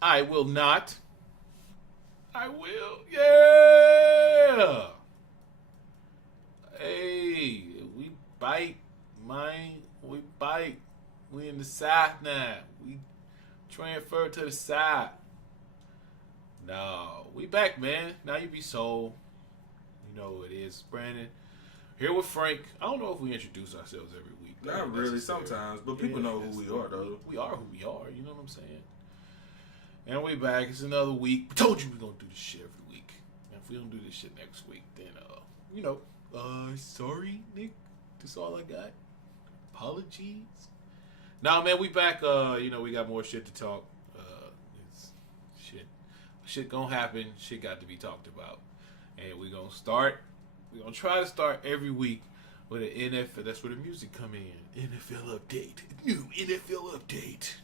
I will not. I will. Yeah. Hey, we bite, man. We bite. We in the south now. We transfer to the side. No, we back, man. Now you be sold. You know who it is, Brandon. Here with Frank. I don't know if we introduce ourselves every week. Not really, sometimes, but people know who we are, though. We are who we are. You know what I'm saying? And we back. It's another week. We told you we're gonna do this shit every week. And if we don't do this shit next week, then sorry, Nick. That's all I got. Apologies. Nah, man, we back. We got more shit to talk. It's shit gonna happen. Shit got to be talked about. And we're gonna start. We're gonna try to start every week with an NFL. That's where the music come in. NFL update. New NFL update.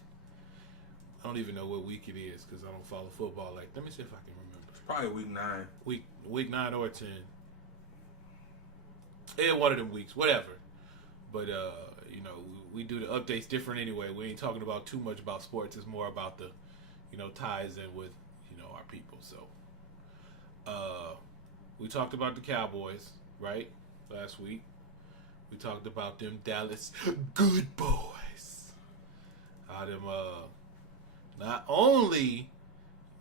I don't even know what week it is because I don't follow football. Like, let me see if I can remember. It's probably week 9. Week 9 or 10. In one of them weeks, whatever. But we do the updates different anyway. We ain't talking about too much about sports. It's more about the, ties in with, our people. So, we talked about the Cowboys, right? Last week. We talked about them Dallas good boys. How them not only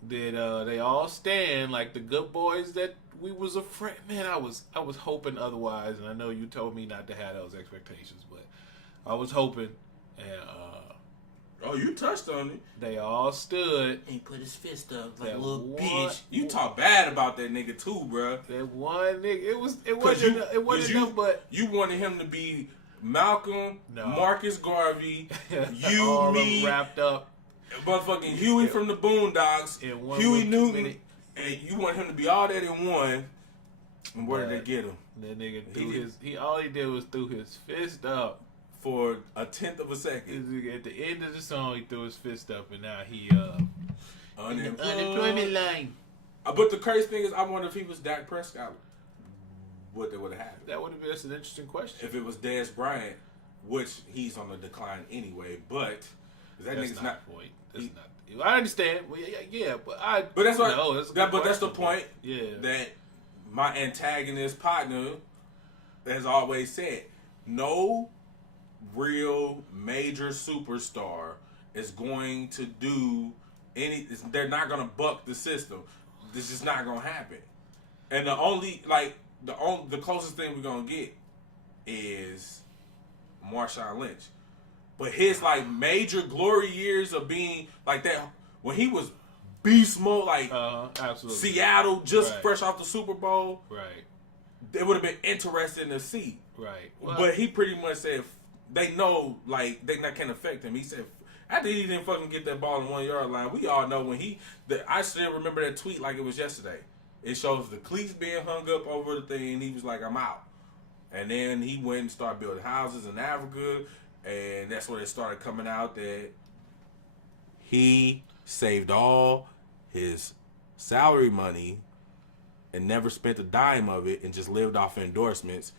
did they all stand like the good boys that we was afraid. Man, I was hoping otherwise, and I know you told me not to have those expectations, but I was hoping, and oh, you touched on it. They all stood. He put his fist up like That a little one- bitch. You talk bad about that nigga too, bro. That one nigga, it wasn't you, enough, but you wanted him to be Malcolm, No. Marcus Garvey, you, all of them me, wrapped up motherfucking Huey from the Boondocks, in one Huey little Newton, 2 minute. and you want him to be all that in one. And where did But they get him? That nigga all he did was threw his fist up. For a tenth of a second. At the end of the song, he threw his fist up, and now he Unemployment. line. But the crazy thing is, I wonder if he was Dak Prescott, what would have happened. That would have been an interesting question. If it was Dez Bryant, which he's on the decline anyway, but that That's nigga's not not. the point. That's not. I understand. Well, yeah, but But that's what. no, That's the point. Yeah. That my antagonist partner has always said, no real major superstar is going to do any. They're not going to buck the system. This is not going to happen. And the closest thing we're going to get is Marshawn Lynch. But his major glory years of being like that when he was beast mode, absolutely. Seattle just Right. fresh off the Super Bowl, Right. it would have been interesting to see. Right. Well, But he pretty much said they know they not can affect him. He said after he didn't fucking get that ball in 1 yard line, we all know when I still remember that tweet like it was yesterday. It shows the cleats being hung up over the thing, and he was like, "I'm out." And then he went and started building houses in Africa, and that's where it started coming out that he saved all his salary money and never spent a dime of it and just lived off endorsements.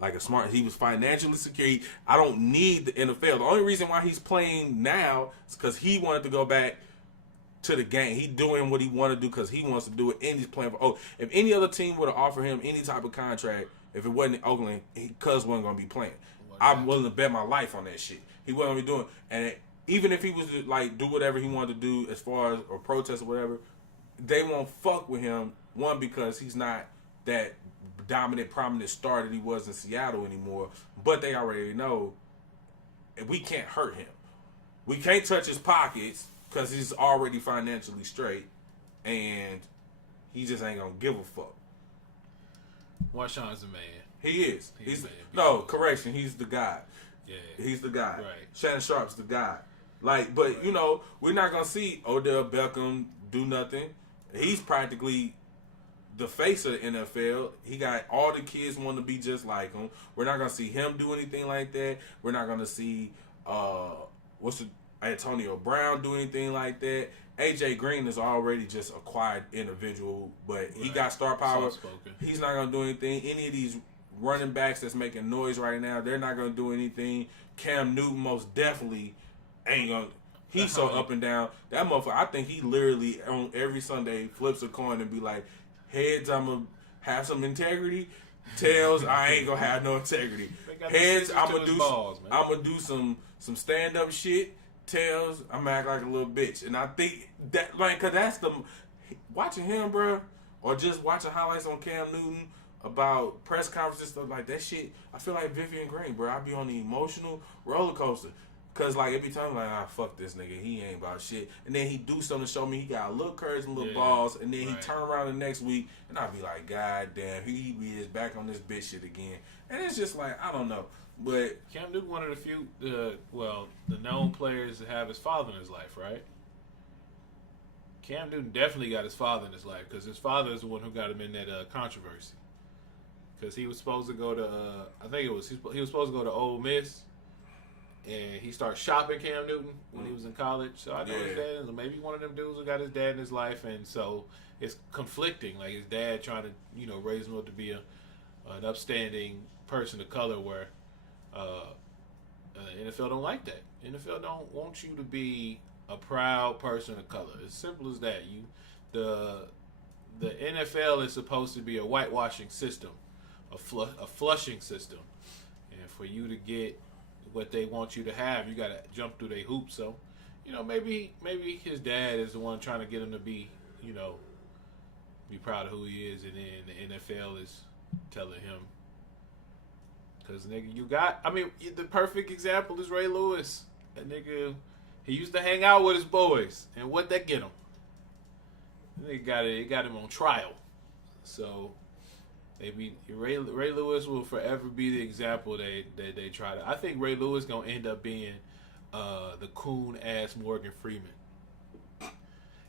Like he was financially secure. I don't need the NFL. The only reason why he's playing now is because he wanted to go back to the game. He's doing what he wanted to do because he wants to do it, and he's playing for. If any other team would have offered him any type of contract, if it wasn't in Oakland, Cuz wasn't gonna be playing. I'm willing to bet my life on that shit. He wasn't gonna be doing, and even if he was to do whatever he wanted to do as far as or protest or whatever, they won't fuck with him. One, because he's not that dominant, prominent star that he was in Seattle anymore. But they already know we can't hurt him. We can't touch his pockets because he's already financially straight, and he just ain't gonna give a fuck. Marshawn's a man. He is. He's a man. Correction. He's the guy. Yeah. He's the guy. Right. Shannon Sharp's the guy. But we're not gonna see Odell Beckham do nothing. He's practically the face of the NFL. He got all the kids want to be just like him. We're not gonna see him do anything like that. We're not gonna see Antonio Brown do anything like that. AJ Green is already just a quiet individual, but he got star power. Soft-spoken. He's not gonna do anything. Any of these running backs that's making noise right now, they're not gonna do anything. Cam Newton most definitely ain't gonna. He's so up and down. That motherfucker, I think he literally on every Sunday flips a coin and be like, heads, I'm going to have some integrity. Tails, I ain't going to have no integrity. Heads, I'm going to do some stand-up shit. Tails, I'm going to act like a little bitch. And I think that, like, because that's watching him, bro, or just watching highlights on Cam Newton about press conferences, stuff like that shit, I feel like Vivian Green, bro. I be on the emotional roller coaster. Cause like every time, like, fuck this nigga, he ain't about shit. And then he do something to show me he got a little courage and little balls, and then he turn around the next week, and I be like, God damn, he is back on this bitch shit again. And it's just like, I don't know, but Cam Newton, one of the few, the known players that have his father in his life, right? Cam Newton definitely got his father in his life because his father is the one who got him in that controversy. Because he was supposed to go to, I think it was he was supposed to go to Ole Miss. And he started shopping Cam Newton when he was in college. So I know his dad is maybe one of them dudes who got his dad in his life. And so it's conflicting. Like his dad trying to, raise him up to be an upstanding person of color where NFL don't like that. NFL don't want you to be a proud person of color. As simple as that. The NFL is supposed to be a whitewashing system, a flushing system. And for you to get what they want you to have, you gotta jump through their hoops. So, maybe his dad is the one trying to get him to be proud of who he is, and then the NFL is telling him, because nigga, the perfect example is Ray Lewis. That nigga, he used to hang out with his boys, and what that get him? It got him on trial. So. Ray Lewis will forever be the example they try to. I think Ray Lewis gonna end up being the coon ass Morgan Freeman.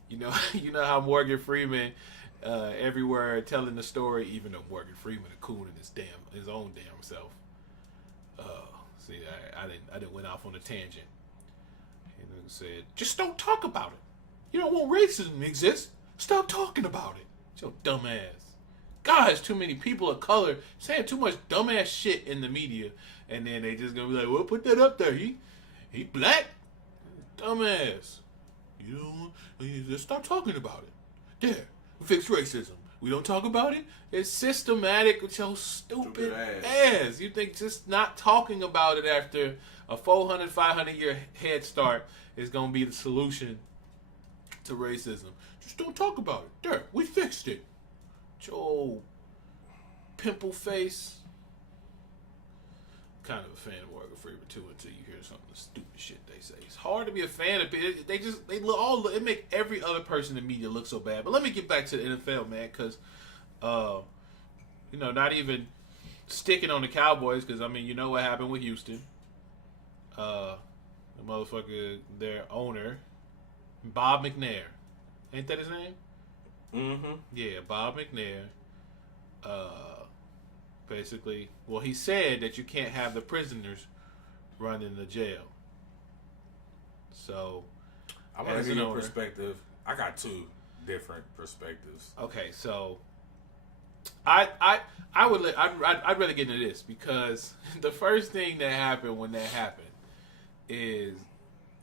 You know how Morgan Freeman everywhere telling the story, even though Morgan Freeman a coon in his own damn self. See, I didn't went off on a tangent. And said, just don't talk about it. You don't want racism to exist. Stop talking about it. It's your dumb ass. Guys, too many people of color saying too much dumbass shit in the media, and then they just gonna be like, "Well, put that up there. He black, dumbass. Just stop talking about it. There, we fix racism. We don't talk about it. It's systematic with your stupid ass. You think just not talking about it after a 400, 500 year head start is gonna be the solution to racism? Just don't talk about it. There, we fixed it. Joe pimple face. Kind of a fan of Morgan Freeman too until you hear some of the stupid shit they say. It's hard to be a fan of it. It make every other person in media look so bad. But let me get back to the NFL, man, because not even sticking on the Cowboys, because you know what happened with Houston. The motherfucker, their owner, Bob McNair, ain't that his name? Mm-hmm. Yeah, Bob McNair. Basically, he said that you can't have the prisoners running the jail. So, I want to hear your perspective. I got two different perspectives. Okay, so I'd rather get into this, because the first thing that happened when that happened is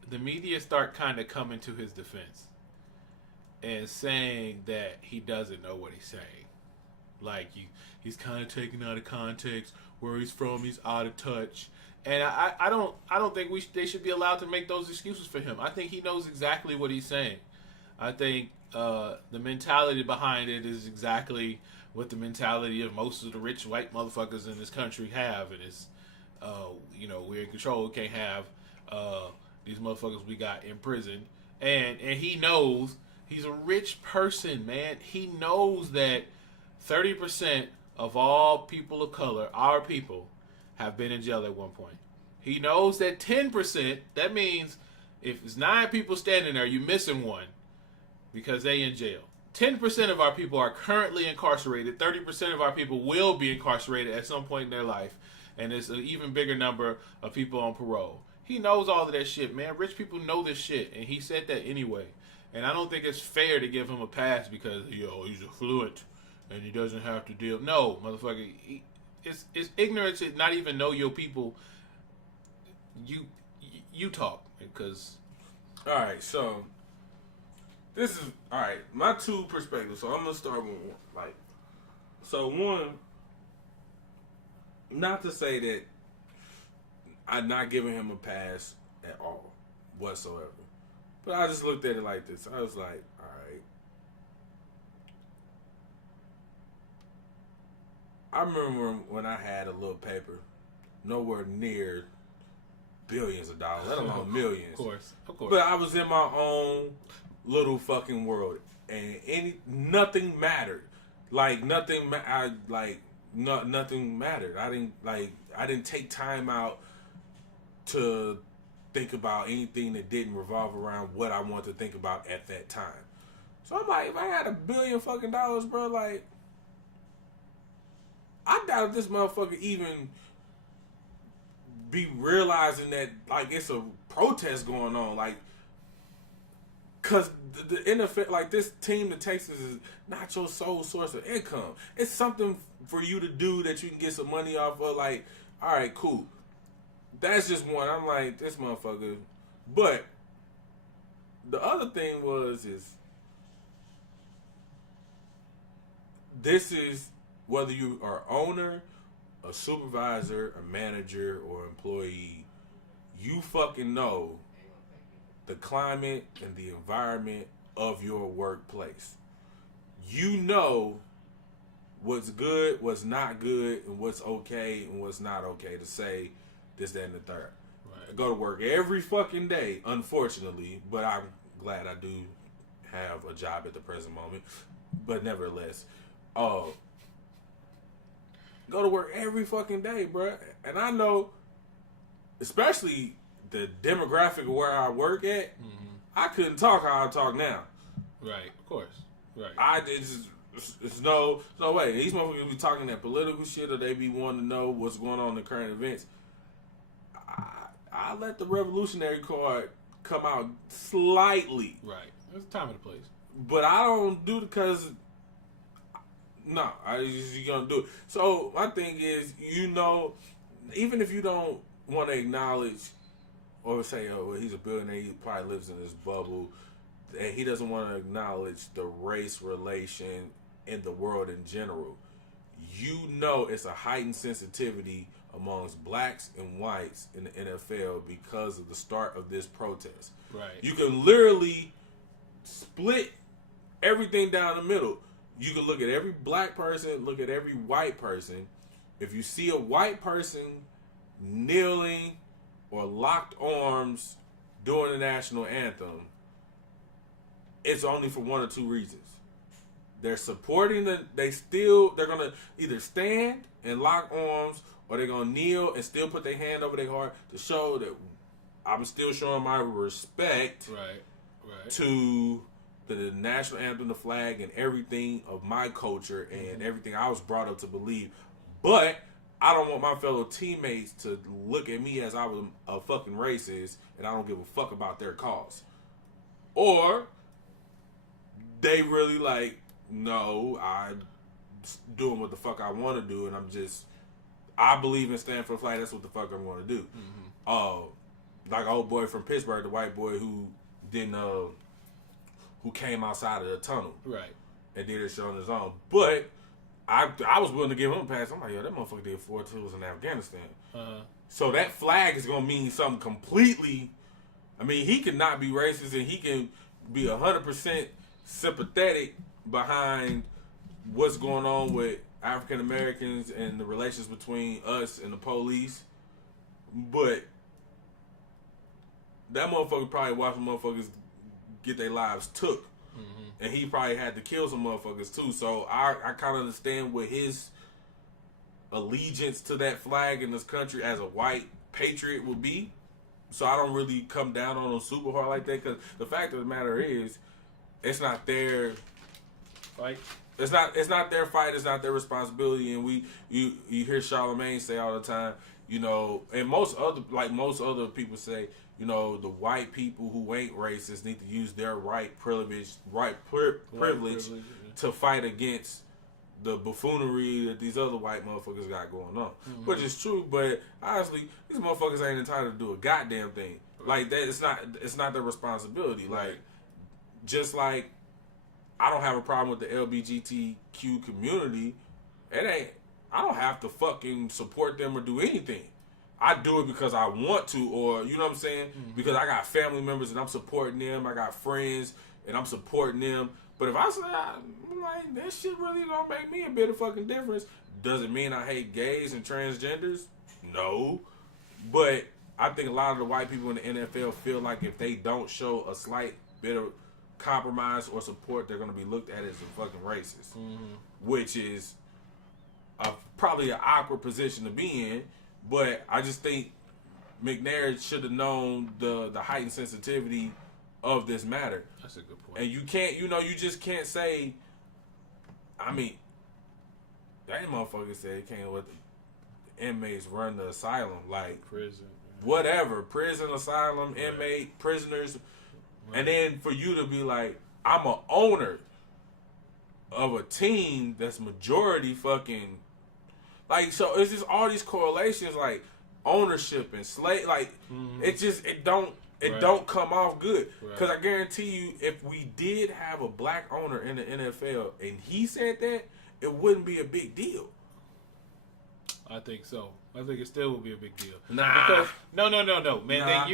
the media start kind of coming to his defense and saying that he doesn't know what he's saying. Like, he's kind of taken out of context. Where he's from, he's out of touch. And I don't think they should be allowed to make those excuses for him. I think he knows exactly what he's saying. I think the mentality behind it is exactly what the mentality of most of the rich white motherfuckers in this country have. And it's, we're in control. We can't have these motherfuckers we got in prison. And he knows. He's a rich person, man. He knows that 30% of all people of color, our people, have been in jail at one point. He knows that 10%, that means if it's 9 people standing there, you're missing one because they in jail. 10% of our people are currently incarcerated. 30% of our people will be incarcerated at some point in their life. And there's an even bigger number of people on parole. He knows all of that shit, man. Rich people know this shit, and he said that anyway. And I don't think it's fair to give him a pass because, he's affluent and he doesn't have to deal. No, motherfucker. It's ignorance to not even know your people. You talk, because All right, so this is all right. My two perspectives. So I'm gonna start with like, so one, not to say that I'm not giving him a pass at all, whatsoever, but I just looked at it like this. I was like, all right. I remember when I had a little paper, nowhere near billions of dollars, let alone millions. Of course. But I was in my own little fucking world, and nothing mattered. Like nothing, nothing mattered. I didn't take time out to think about anything that didn't revolve around what I wanted to think about at that time. So I'm like, if I had $1 billion fucking dollars, bro, like, I doubt if this motherfucker even be realizing that, like, it's a protest going on, like, cause the NFL, like, this team, the Texans, is not your sole source of income. It's something for you to do that you can get some money off of. Like, all right, cool. That's just one. I'm like, this motherfucker. But the other thing is this is whether you are owner, a supervisor, a manager, or employee, you fucking know the climate and the environment of your workplace. You know what's good, what's not good, and what's okay and what's not okay to say this, that, and the third. Right. I go to work every fucking day, unfortunately, but I'm glad I do have a job at the present moment. But nevertheless, go to work every fucking day, bruh. And I know, especially the demographic of where I work at, I couldn't talk how I talk now. Right, of course. Right. It's no way. These motherfuckers be talking that political shit, or they be wanting to know what's going on in the current events. I let the revolutionary card come out slightly. Right. There's a time and a place. But I don't do it because... No, you're going to do it. So, my thing is, you know, even if you don't want to acknowledge or say, oh, well, he's a billionaire, he probably lives in this bubble, and he doesn't want to acknowledge the race relation in the world in general, you know it's a heightened sensitivity amongst blacks and whites in the NFL because of the start of this protest. Right. You can literally split everything down the middle. You can look at every black person, look at every white person. If you see a white person kneeling or locked arms during the national anthem, it's only for one or two reasons. They're supporting they're going to either stand and lock arms, or they're going to kneel and still put their hand over their heart to show that I'm still showing my respect to the national anthem, the flag, and everything of my culture and everything I was brought up to believe. But I don't want my fellow teammates to look at me as I was a fucking racist and I don't give a fuck about their cause. Or they really like, no, I'm doing what the fuck I want to do, and I believe in standing for the flag. That's what the fuck I'm going to do. Like an old boy from Pittsburgh, the white boy who came outside of the tunnel, right, and did it show on his own. But I was willing to give him a pass. I'm like, yo, that motherfucker did 4 tours in Afghanistan. So that flag is gonna mean something completely. I mean, he can not be racist, and he can be 100% sympathetic behind what's going on with African Americans and the relations between us and the police. But that motherfucker probably watching motherfuckers get their lives took, and he probably had to kill some motherfuckers too. So I kind of understand what his allegiance to that flag in this country as a white patriot would be. So I don't really come down on them super hard like that, because the fact of the matter is, it's not their fight. It's not their fight. It's not their responsibility. And you hear Charlemagne say all the time, you know, and most other people say, you know, the white people who ain't racist need to use their privilege to fight against the buffoonery that these other white motherfuckers got going on. Which is true, but honestly, these motherfuckers ain't entitled to do a goddamn thing. Like that, it's not their responsibility. Right. Like, just like I don't have a problem with the LGBTQ community. I don't have to fucking support them or do anything. I do it because I want to, or you know what I'm saying? Mm-hmm. Because I got family members and I'm supporting them. I got friends and I'm supporting them. But if I say, I'm like, that shit really don't make me a bit of fucking difference. Does it mean I hate gays and transgenders? No. But I think a lot of the white people in the NFL feel like if they don't show a slight bit of compromise or support, they're going to be looked at as a fucking racist. Which is probably an awkward position to be in. But I just think McNair should have known the heightened sensitivity of this matter. That's a good point. And you can't, you just can't say, I mean, that motherfucker said he can't let the inmates run the asylum. Like, Prison. whatever. Prison, asylum, inmate, prisoners. Right. And then for you to be like, I'm a owner of a team that's majority fucking, like, so it's just all these correlations, like ownership and slave, like it don't come off good. Because I guarantee you, if we did have a black owner in the NFL and he said that, it wouldn't be a big deal. I think so. I think it still would be a big deal. Nah. Because, no, man. Nah. They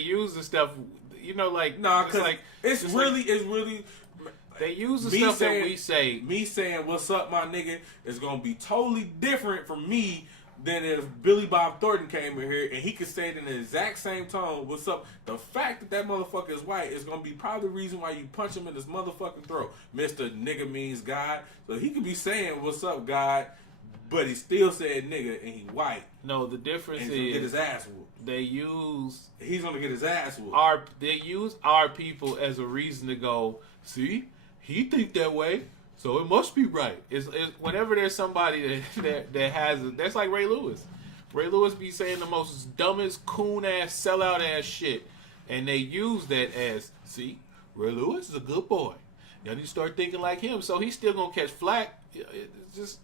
use the stuff, like, Nah, because like, it's really. they use the Me stuff saying- that we say. Me saying "What's up, my nigga" is gonna be totally different from me than if Billy Bob Thornton came in here and he could say it in the exact same tone. What's up? The fact that motherfucker is white is gonna be probably the reason why you punch him in his motherfucking throat. Mr. Nigga means God, so he could be saying "What's up, God," but he still said "nigga" and he white. No, the difference And he's gonna get is his ass whooped. they use He's gonna get his ass whooped. they use our people as a reason to go, see, he think that way, so it must be right. It's whenever there's somebody that has that's like Ray Lewis. Ray Lewis be saying the most dumbest coon ass sellout ass shit, and they use that as, see, Ray Lewis is a good boy. Now you start thinking like him, so he's still gonna catch flack.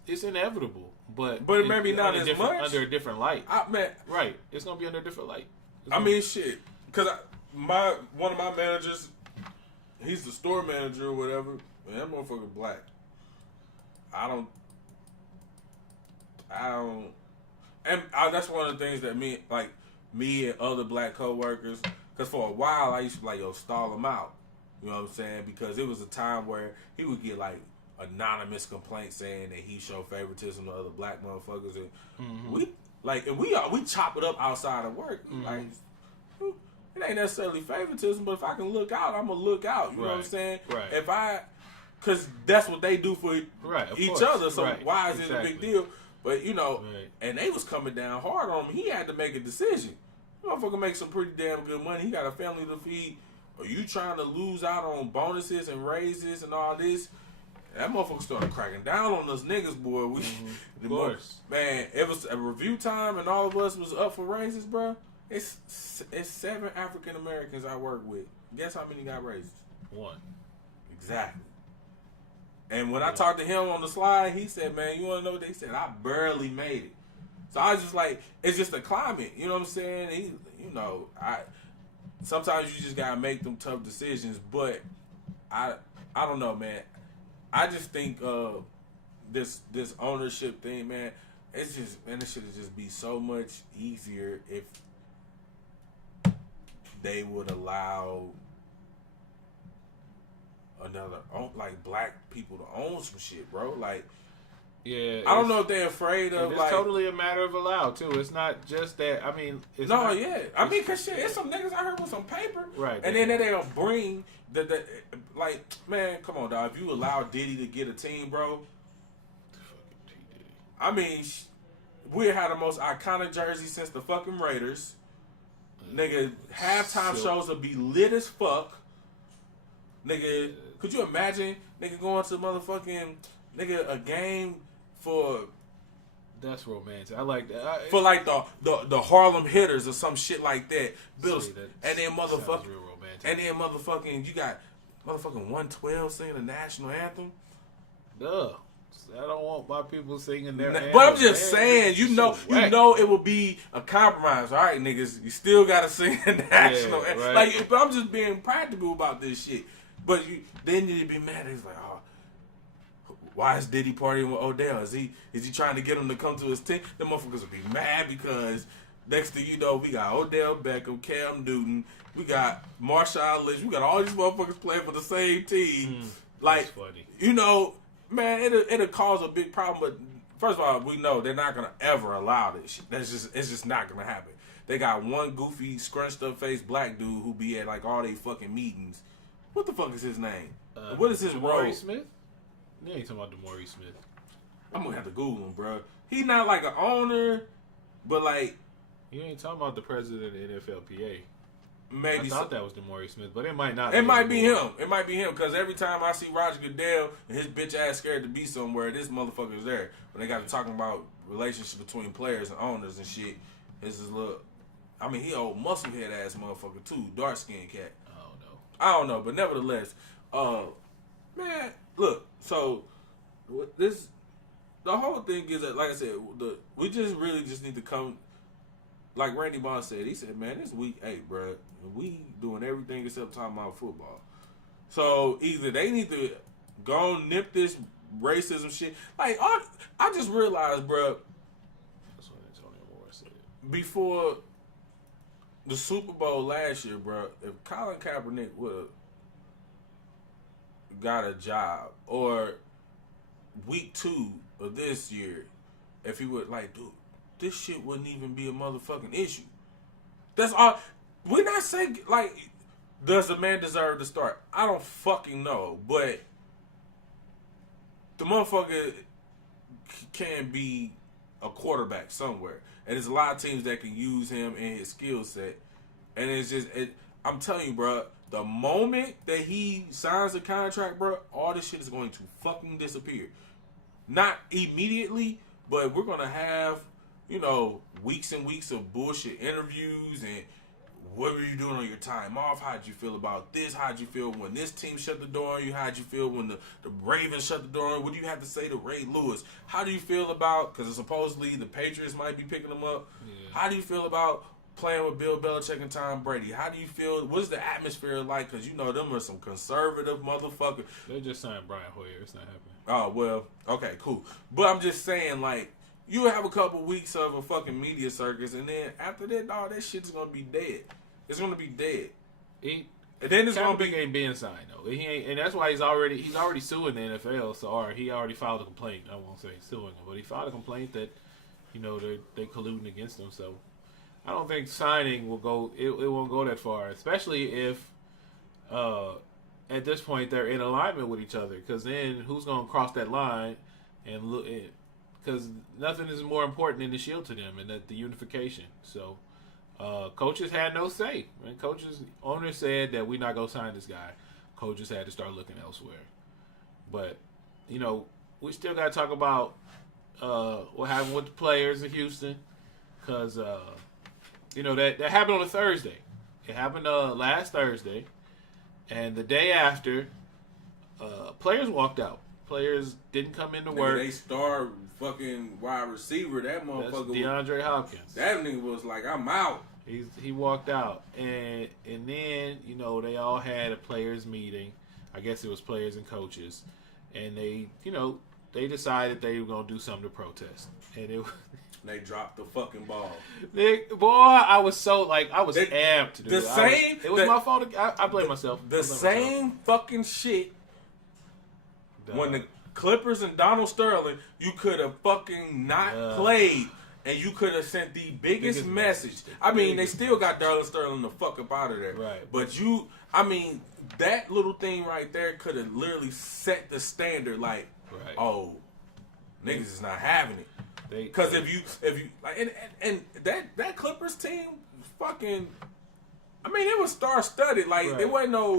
It's inevitable, but maybe not as much under a different light. Man, Right, it's gonna be under a different light. I mean, shit. Because one of my managers, he's the store manager or whatever. Man, that motherfucker black. I don't. And that's one of the things that me and other black coworkers. Because for a while I used to like, stall him out. You know what I'm saying? Because it was a time where he would get like anonymous complaints saying that he showed favoritism to other black motherfuckers, and we chop it up outside of work. Like, it ain't necessarily favoritism, but if I can look out, I'm gonna look out. You know what I'm saying? Right. Because that's what they do for each other. So why is it a big deal? But and they was coming down hard on him. He had to make a decision. Motherfucker make some pretty damn good money. He got a family to feed. Are you trying to lose out on bonuses and raises and all this? That motherfucker started cracking down on us niggas, boy. Of course. Man, it was a review time and all of us was up for raises, bro. It's 7 African Americans I work with. Guess how many got raises? 1. Exactly. And when I talked to him on the slide, he said, man, you want to know what they said? I barely made it. So I was just like, it's just a climate. You know what I'm saying? Sometimes you just got to make them tough decisions. But I don't know, man. I just think this ownership thing, man, it should just be so much easier if they would allow black people to own some shit, bro. Like, yeah, I don't know if they're afraid of, it's totally a matter of allow too. It's not just that. I mean, I mean, cause shit, it's some niggas out here with some paper, right? And then they'll bring like, man, come on, dog. If you allow Diddy to get a team, bro, I mean, we had the most iconic jersey since the fucking Raiders. Nigga, halftime shows will be lit as fuck. Nigga, could you imagine nigga going to motherfucking a game for? That's romantic. I like that. For like the Harlem Hitters or some shit like that. Bills, and then motherfucking, real romantic. and then motherfucking, you got motherfucking 112 singing the national anthem. Duh. I don't want my people singing their But I'm just saying, you know it will be a compromise. All right, niggas, you still gotta sing the national anthem. Right. Like, but I'm just being practical about this shit. But then you'd be mad. It's like, oh, why is Diddy partying with Odell? Is he trying to get him to come to his team? The motherfuckers will be mad because next thing you know, we got Odell Beckham, Cam Newton, we got Marshawn Lynch, we got all these motherfuckers playing for the same team. Like, funny. You know, man, it'll cause a big problem. But first of all, we know they're not gonna ever allow this shit. It's just not gonna happen. They got one goofy, scrunched up face black dude who be at like all they fucking meetings. What the fuck is his name? What is his role? Smith? You ain't talking about DeMaurice Smith. I'm gonna have to Google him, bro. He not like an owner, but like you ain't talking about the president of the NFLPA. Maybe I thought that was DeMaurice Smith, but it might not. It might be him. It might be him because every time I see Roger Goodell and his bitch ass scared to be somewhere, this motherfucker's there. When they got to talking about relationships between players and owners and shit, this is look. I mean, he old musclehead ass motherfucker too, dark skinned cat. I don't know, but nevertheless, man, look. So the whole thing is that, like I said, we just really just need to come. Like Randy Moss said, he said, man, it's week 8, bro. We doing everything except talking about football. So either they need to go nip this racism shit. Like, I just realized, bro. That's what Antonio Moore said. Before the Super Bowl last year, bro, if Colin Kaepernick would have got a job, or week 2 of this year, if he would, like, dude, this shit wouldn't even be a motherfucking issue. That's all. We're not saying, like, does the man deserve to start? I don't fucking know, but the motherfucker can be a quarterback somewhere. And there's a lot of teams that can use him and his skill set. And it's just, I'm telling you, bro, the moment that he signs a contract, bro, all this shit is going to fucking disappear. Not immediately, but we're going to have, you know, weeks and weeks of bullshit interviews and what were you doing on your time off? How'd you feel about this? How'd you feel when this team shut the door on you? How'd you feel when the Ravens shut the door on you? What do you have to say to Ray Lewis? How do you feel about, because supposedly the Patriots might be picking them up. Yeah. How do you feel about playing with Bill Belichick and Tom Brady? How do you feel? What is the atmosphere like? Because you know them are some conservative motherfuckers. They just signed Brian Hoyer. It's not happening. Oh, well, okay, cool. But I'm just saying, like, you have a couple weeks of a fucking media circus, and then after that, all that shit's going to be dead. It's going to be dead. And then it's going to be... ain't being signed, though. He ain't, and that's why he's already suing the NFL, or he already filed a complaint. I won't say suing him, but he filed a complaint that, you know, they're colluding against him, so... I don't think signing will go. It won't go that far, especially if at this point they're in alignment with each other. Because then who's going to cross that line and look? Because nothing is more important than the shield to them and that the unification. So coaches had no say. Right? Owners said that we're not going to sign this guy. Coaches had to start looking elsewhere. But you know, we still got to talk about what happened with the players in Houston, because. You know, that happened on a Thursday. It happened last Thursday. And the day after, players walked out. Players didn't come into work. They star fucking wide receiver. That motherfucker. That's DeAndre Hopkins. That nigga was like, I'm out. He walked out. And then, you know, they all had a players meeting. I guess it was players and coaches. And they, you know, they decided they were going to do something to protest. And they dropped the fucking ball. Boy, I was so, like, I was amped. Dude. It was my fault. I blame myself. Fucking shit. When the Clippers and Donald Sterling, you could have fucking not played, and you could have sent the biggest message. I mean, they still got Donald Sterling the fuck up out of there. Right. But that little thing right there could have literally set the standard. Like, oh, niggas is not having it. Because if you like, and that Clippers team, fucking, I mean, it was star studded. Like there wasn't no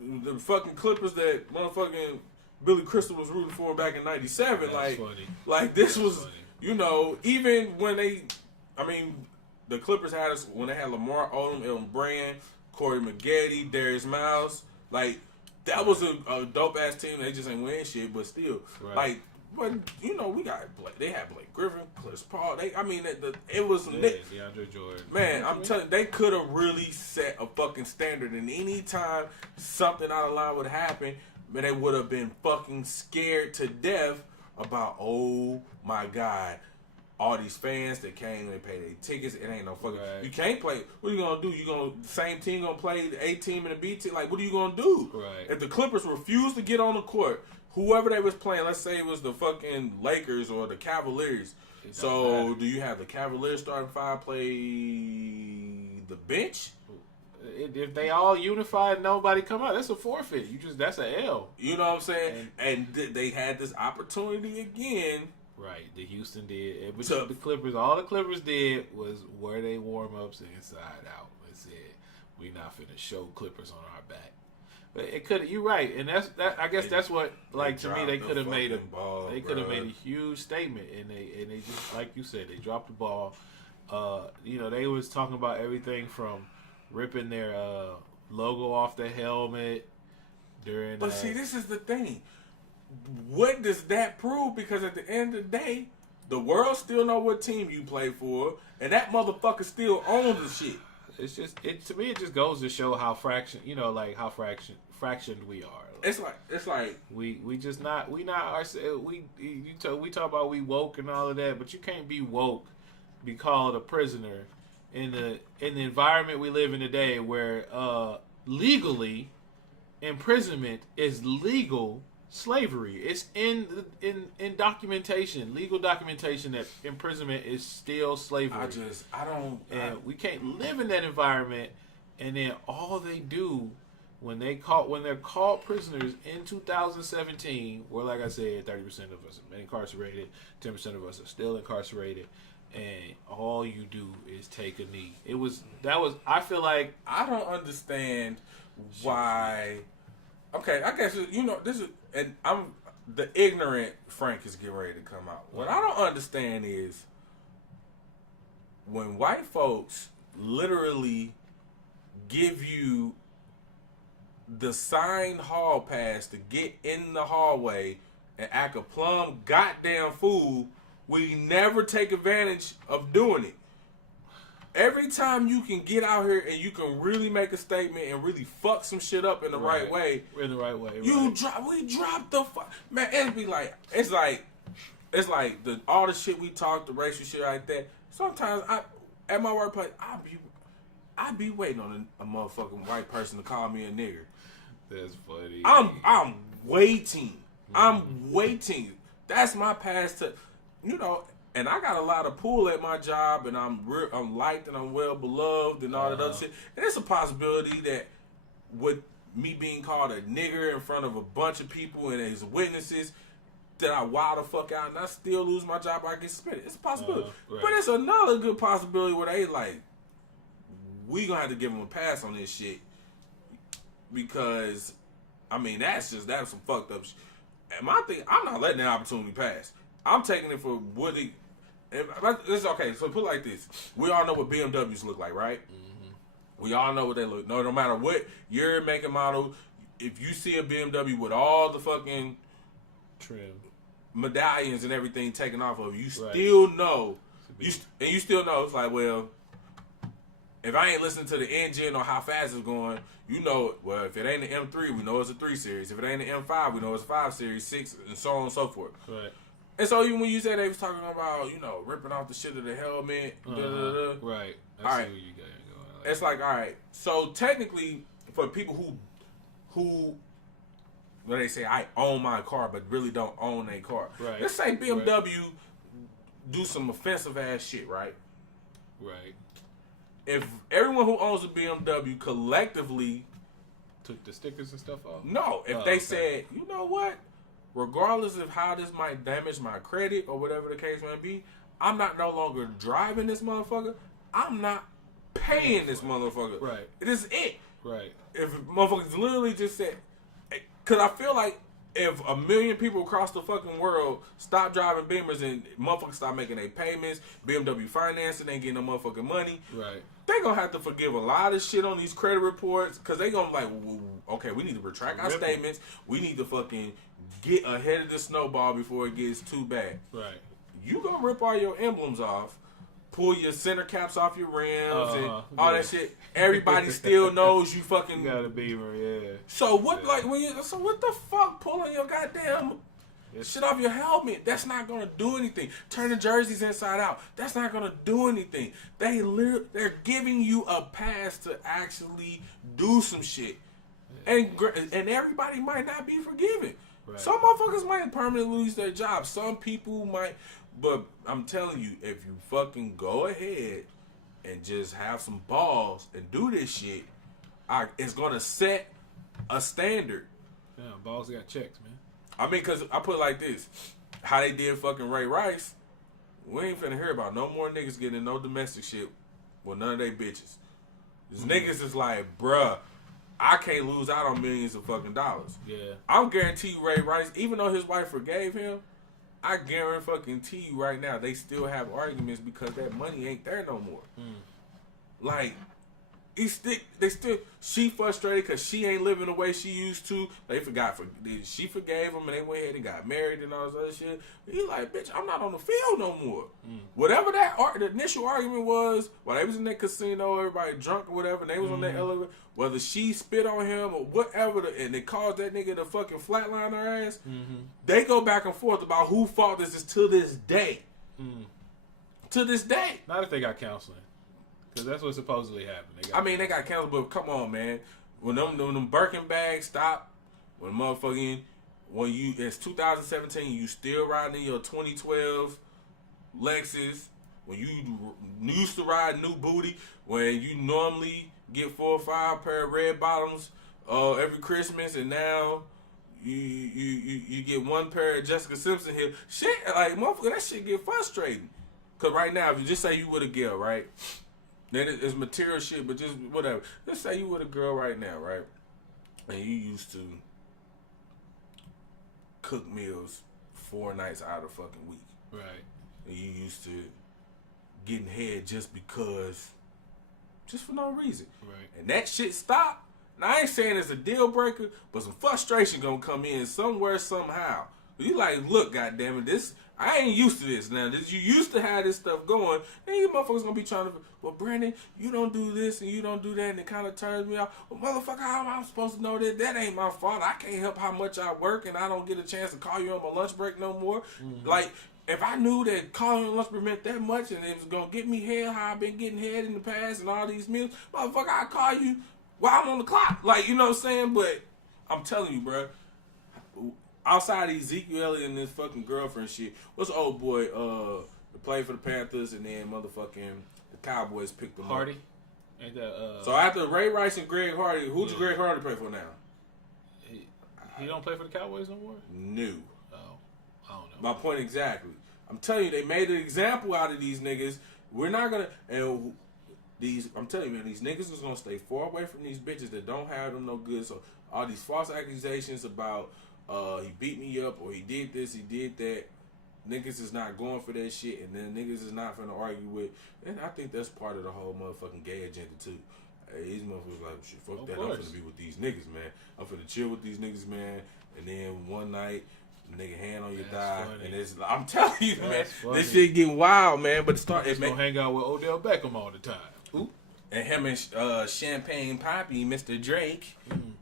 the fucking Clippers that motherfucking Billy Crystal was rooting for back in '97. Like this was funny. You know, even when the Clippers had us when they had Lamar Odom, Elton Brand, Corey Maggette, Darius Miles. Like That was a dope ass team. They just ain't win shit, but still, like, but you know, we got they had Blake Griffin, Chris Paul. It was DeAndre Jordan. Man, I'm telling you, they could have really set a fucking standard. And anytime something out of line would happen, man, they would have been fucking scared to death about, oh my God, all these fans that came and paid their tickets. It ain't no fucking. You can't play. What are you gonna do? The same team gonna play the A team and the B team? Like, what are you gonna do? Right. If the Clippers refuse to get on the court, whoever they was playing, let's say it was the fucking Lakers or the Cavaliers. So, do you have the Cavaliers starting five play the bench? If they all unified, nobody come out. That's a forfeit. That's an L. You know what I'm saying? And they had this opportunity again. Right, the Houston did. But the Clippers, all the Clippers did was wear they warm-ups inside out. They said, we not finna show Clippers on our back. But it could. You're right, and I guess that's what, like, to me, they could have made a huge statement, and they just, like you said, they dropped the ball. You know, they was talking about everything from ripping their logo off the helmet during. But see, this is the thing. What does that prove? Because at the end of the day, the world still know what team you play for, and that motherfucker still owns the shit. It's just to me, it just goes to show how fractioned we are. It's like we just not we talk about we woke and all of that, but you can't be woke, be called a prisoner in the environment we live in today, where legally imprisonment is legal. Slavery. It's in documentation, legal documentation, that imprisonment is still slavery. We can't live in that environment. And then all they do when they're caught prisoners in 2017, where, like I said, 30% of us have been incarcerated, 10% of us are still incarcerated, and all you do is take a knee. I feel like I don't understand why. Okay, I guess this is, and the ignorant Frank is getting ready to come out. What I don't understand is when white folks literally give you the signed hall pass to get in the hallway and act a plumb goddamn fool, we never take advantage of doing it. Every time you can get out here and you can really make a statement and really fuck some shit up in the right way. In the right way. We drop the fuck. Man, it's like all the shit we talk, the racial shit like that. Sometimes at my workplace, I be waiting on a motherfucking white person to call me a nigger. That's funny. I'm waiting. I'm waiting. That's my pass to, and I got a lot of pull at my job, and I'm liked and I'm well beloved and all that other shit. And it's a possibility that with me being called a nigger in front of a bunch of people and as witnesses, that I wild the fuck out and I still lose my job or I get suspended. It's a possibility. Right. But it's another good possibility where they like, we gonna have to give them a pass on this shit. Because, that's some fucked up shit. And my thing, I'm not letting that opportunity pass. I'm taking it for what it. It's okay. So put it like this: we all know what BMWs look like, right? Mm-hmm. We all know what they look. No matter what your make and model, if you see a BMW with all the fucking trim, medallions and everything taken off of you, still know. You still know it's like, well, if I ain't listening to the engine or how fast it's going, well, if it ain't the M3, we know it's a 3 Series. If it ain't the M5, we know it's a 5 Series, 6, and so on and so forth. Right. And so even when you said they was talking about, ripping off the shit of the helmet, right. I see where you going. It's like, all right. So technically, for people who when they say I own my car, but really don't own a car. Right. Let's say BMW do some offensive ass shit, right? Right. If everyone who owns a BMW collectively took the stickers and stuff off? No. If they said, you know what? Regardless of how this might damage my credit or whatever the case may be, I'm not no longer driving this motherfucker. I'm not paying this motherfucker. Right. It is it. Right. If motherfuckers literally just said, because I feel like if a million people across the fucking world stop driving Beamers and motherfuckers stop making their payments, BMW financing ain't getting no motherfucking money, Right. they gonna have to forgive a lot of shit on these credit reports because they gonna like, okay, we need to retract our statements. We need to fucking get ahead of the snowball before it gets too bad. Right. You gonna rip all your emblems off, pull your center caps off your rims and all that shit. Everybody still knows you fucking You got a Beamer, yeah. So what, like, so what the fuck? Pulling your goddamn shit off your helmet? That's not gonna do anything. Turning jerseys inside out. That's not gonna do anything. They're giving you a pass to actually do some shit, and everybody might not be forgiven. Right. Some motherfuckers might permanently lose their job. Some people might, but I'm telling you, if you fucking go ahead and just have some balls and do this shit, it's gonna set a standard. Yeah, balls got checks, man. I mean, cause I put it like this: how they did fucking Ray Rice, we ain't finna hear about no more niggas getting in no domestic shit with none of they bitches. These niggas is like, bruh, I can't lose out on millions of fucking dollars. Yeah, I'm guarantee you, Ray Rice, even though his wife forgave him, I guarantee you right now, they still have arguments because that money ain't there no more. Like, she frustrated because she ain't living the way she used to. She forgave him and they went ahead and got married and all this other shit. He like, bitch, I'm not on the field no more. Whatever the initial argument was, while they was in that casino, everybody drunk or whatever, and they was on that elevator, whether she spit on him or whatever, and they caused that nigga to fucking flatline her ass, they go back and forth about who fault this is to this day. To this day. Not if they got counseling. Because that's what supposedly happened. They got canceled, but come on, man. When them Birkin bags stop, it's 2017, you still riding in your 2012 Lexus, when you used to ride new booty, when you normally get 4 or 5 pair of red bottoms every Christmas, and now you get 1 pair of Jessica Simpson here. Shit, like, motherfucker, that shit get frustrating. Because right now, if you just say you with a girl, right? Then it's material shit, but just whatever. Let's say you with a girl right now, right? And you used to cook meals 4 nights out of the fucking week. Right. And you used to getting head just for no reason. Right. And that shit stopped. Now, I ain't saying it's a deal breaker, but some frustration gonna come in somewhere, somehow. You like, look, goddammit, this, I ain't used to this now. You used to have this stuff going, and you motherfuckers gonna be trying to, well, Brandon, you don't do this and you don't do that, and it kind of turns me off. Well, motherfucker, how am I supposed to know that? That ain't my fault. I can't help how much I work, and I don't get a chance to call you on my lunch break no more. Like, if I knew that calling on lunch break meant that much, and it was gonna get me head how I've been getting head in the past and all these meals, motherfucker, I'd call you while I'm on the clock. Like, you know what I'm saying? But I'm telling you, bro, outside of Ezekiel Elliott and his fucking girlfriend shit, what's the old boy that played for the Panthers and then motherfucking the Cowboys picked him Hardy? up? Ain't that, So after Ray Rice and Greg Hardy, who does Greg Hardy play for now? He don't play for the Cowboys no more? No. Oh, I don't know. My point exactly. I'm telling you, they made an example out of these niggas. We're not gonna, and I'm telling you, man, these niggas is gonna stay far away from these bitches that don't have them no good. So all these false accusations about he beat me up or he did this, he did that. Niggas is not going for that shit, and then niggas is not finna argue with. And I think that's part of the whole motherfucking gay agenda too. Hey, these motherfuckers like, shit, fuck that. I'm finna be with these niggas, man. I'm finna chill with these niggas, man. And then one night, nigga hand on your thigh, and it's. I'm telling you, man, this shit getting wild, man. But it gonna hang out with Odell Beckham all the time. Ooh. And him and Champagne Poppy, Mr. Drake.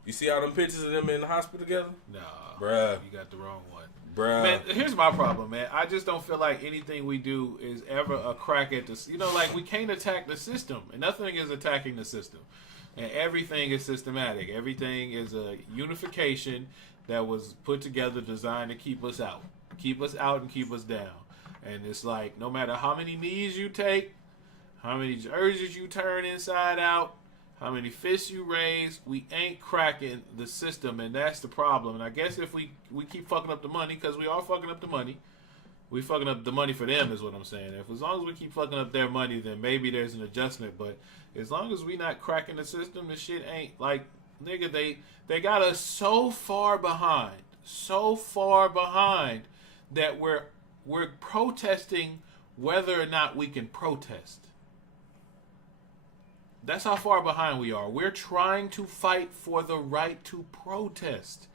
You see all them pictures of them in the hospital together? Nah, bruh, you got the wrong one. Bruh. Man, here's my problem, man. I just don't feel like anything we do is ever a crack at this. You know, like, we can't attack the system, and nothing is attacking the system. And everything is systematic. Everything is a unification that was put together, designed to keep us out and keep us down. And it's like, no matter how many knees you take, how many jerseys you turn inside out, how many fists you raise, we ain't cracking the system, and that's the problem. And I guess if we keep fucking up the money, because we are fucking up the money, we fucking up the money for them is what I'm saying. As long as we keep fucking up their money, then maybe there's an adjustment. But as long as we not cracking the system, the shit ain't like, nigga, they got us so far behind so far behind that we're protesting whether or not we can protest. That's how far behind we are. We're trying to fight for the right to protest.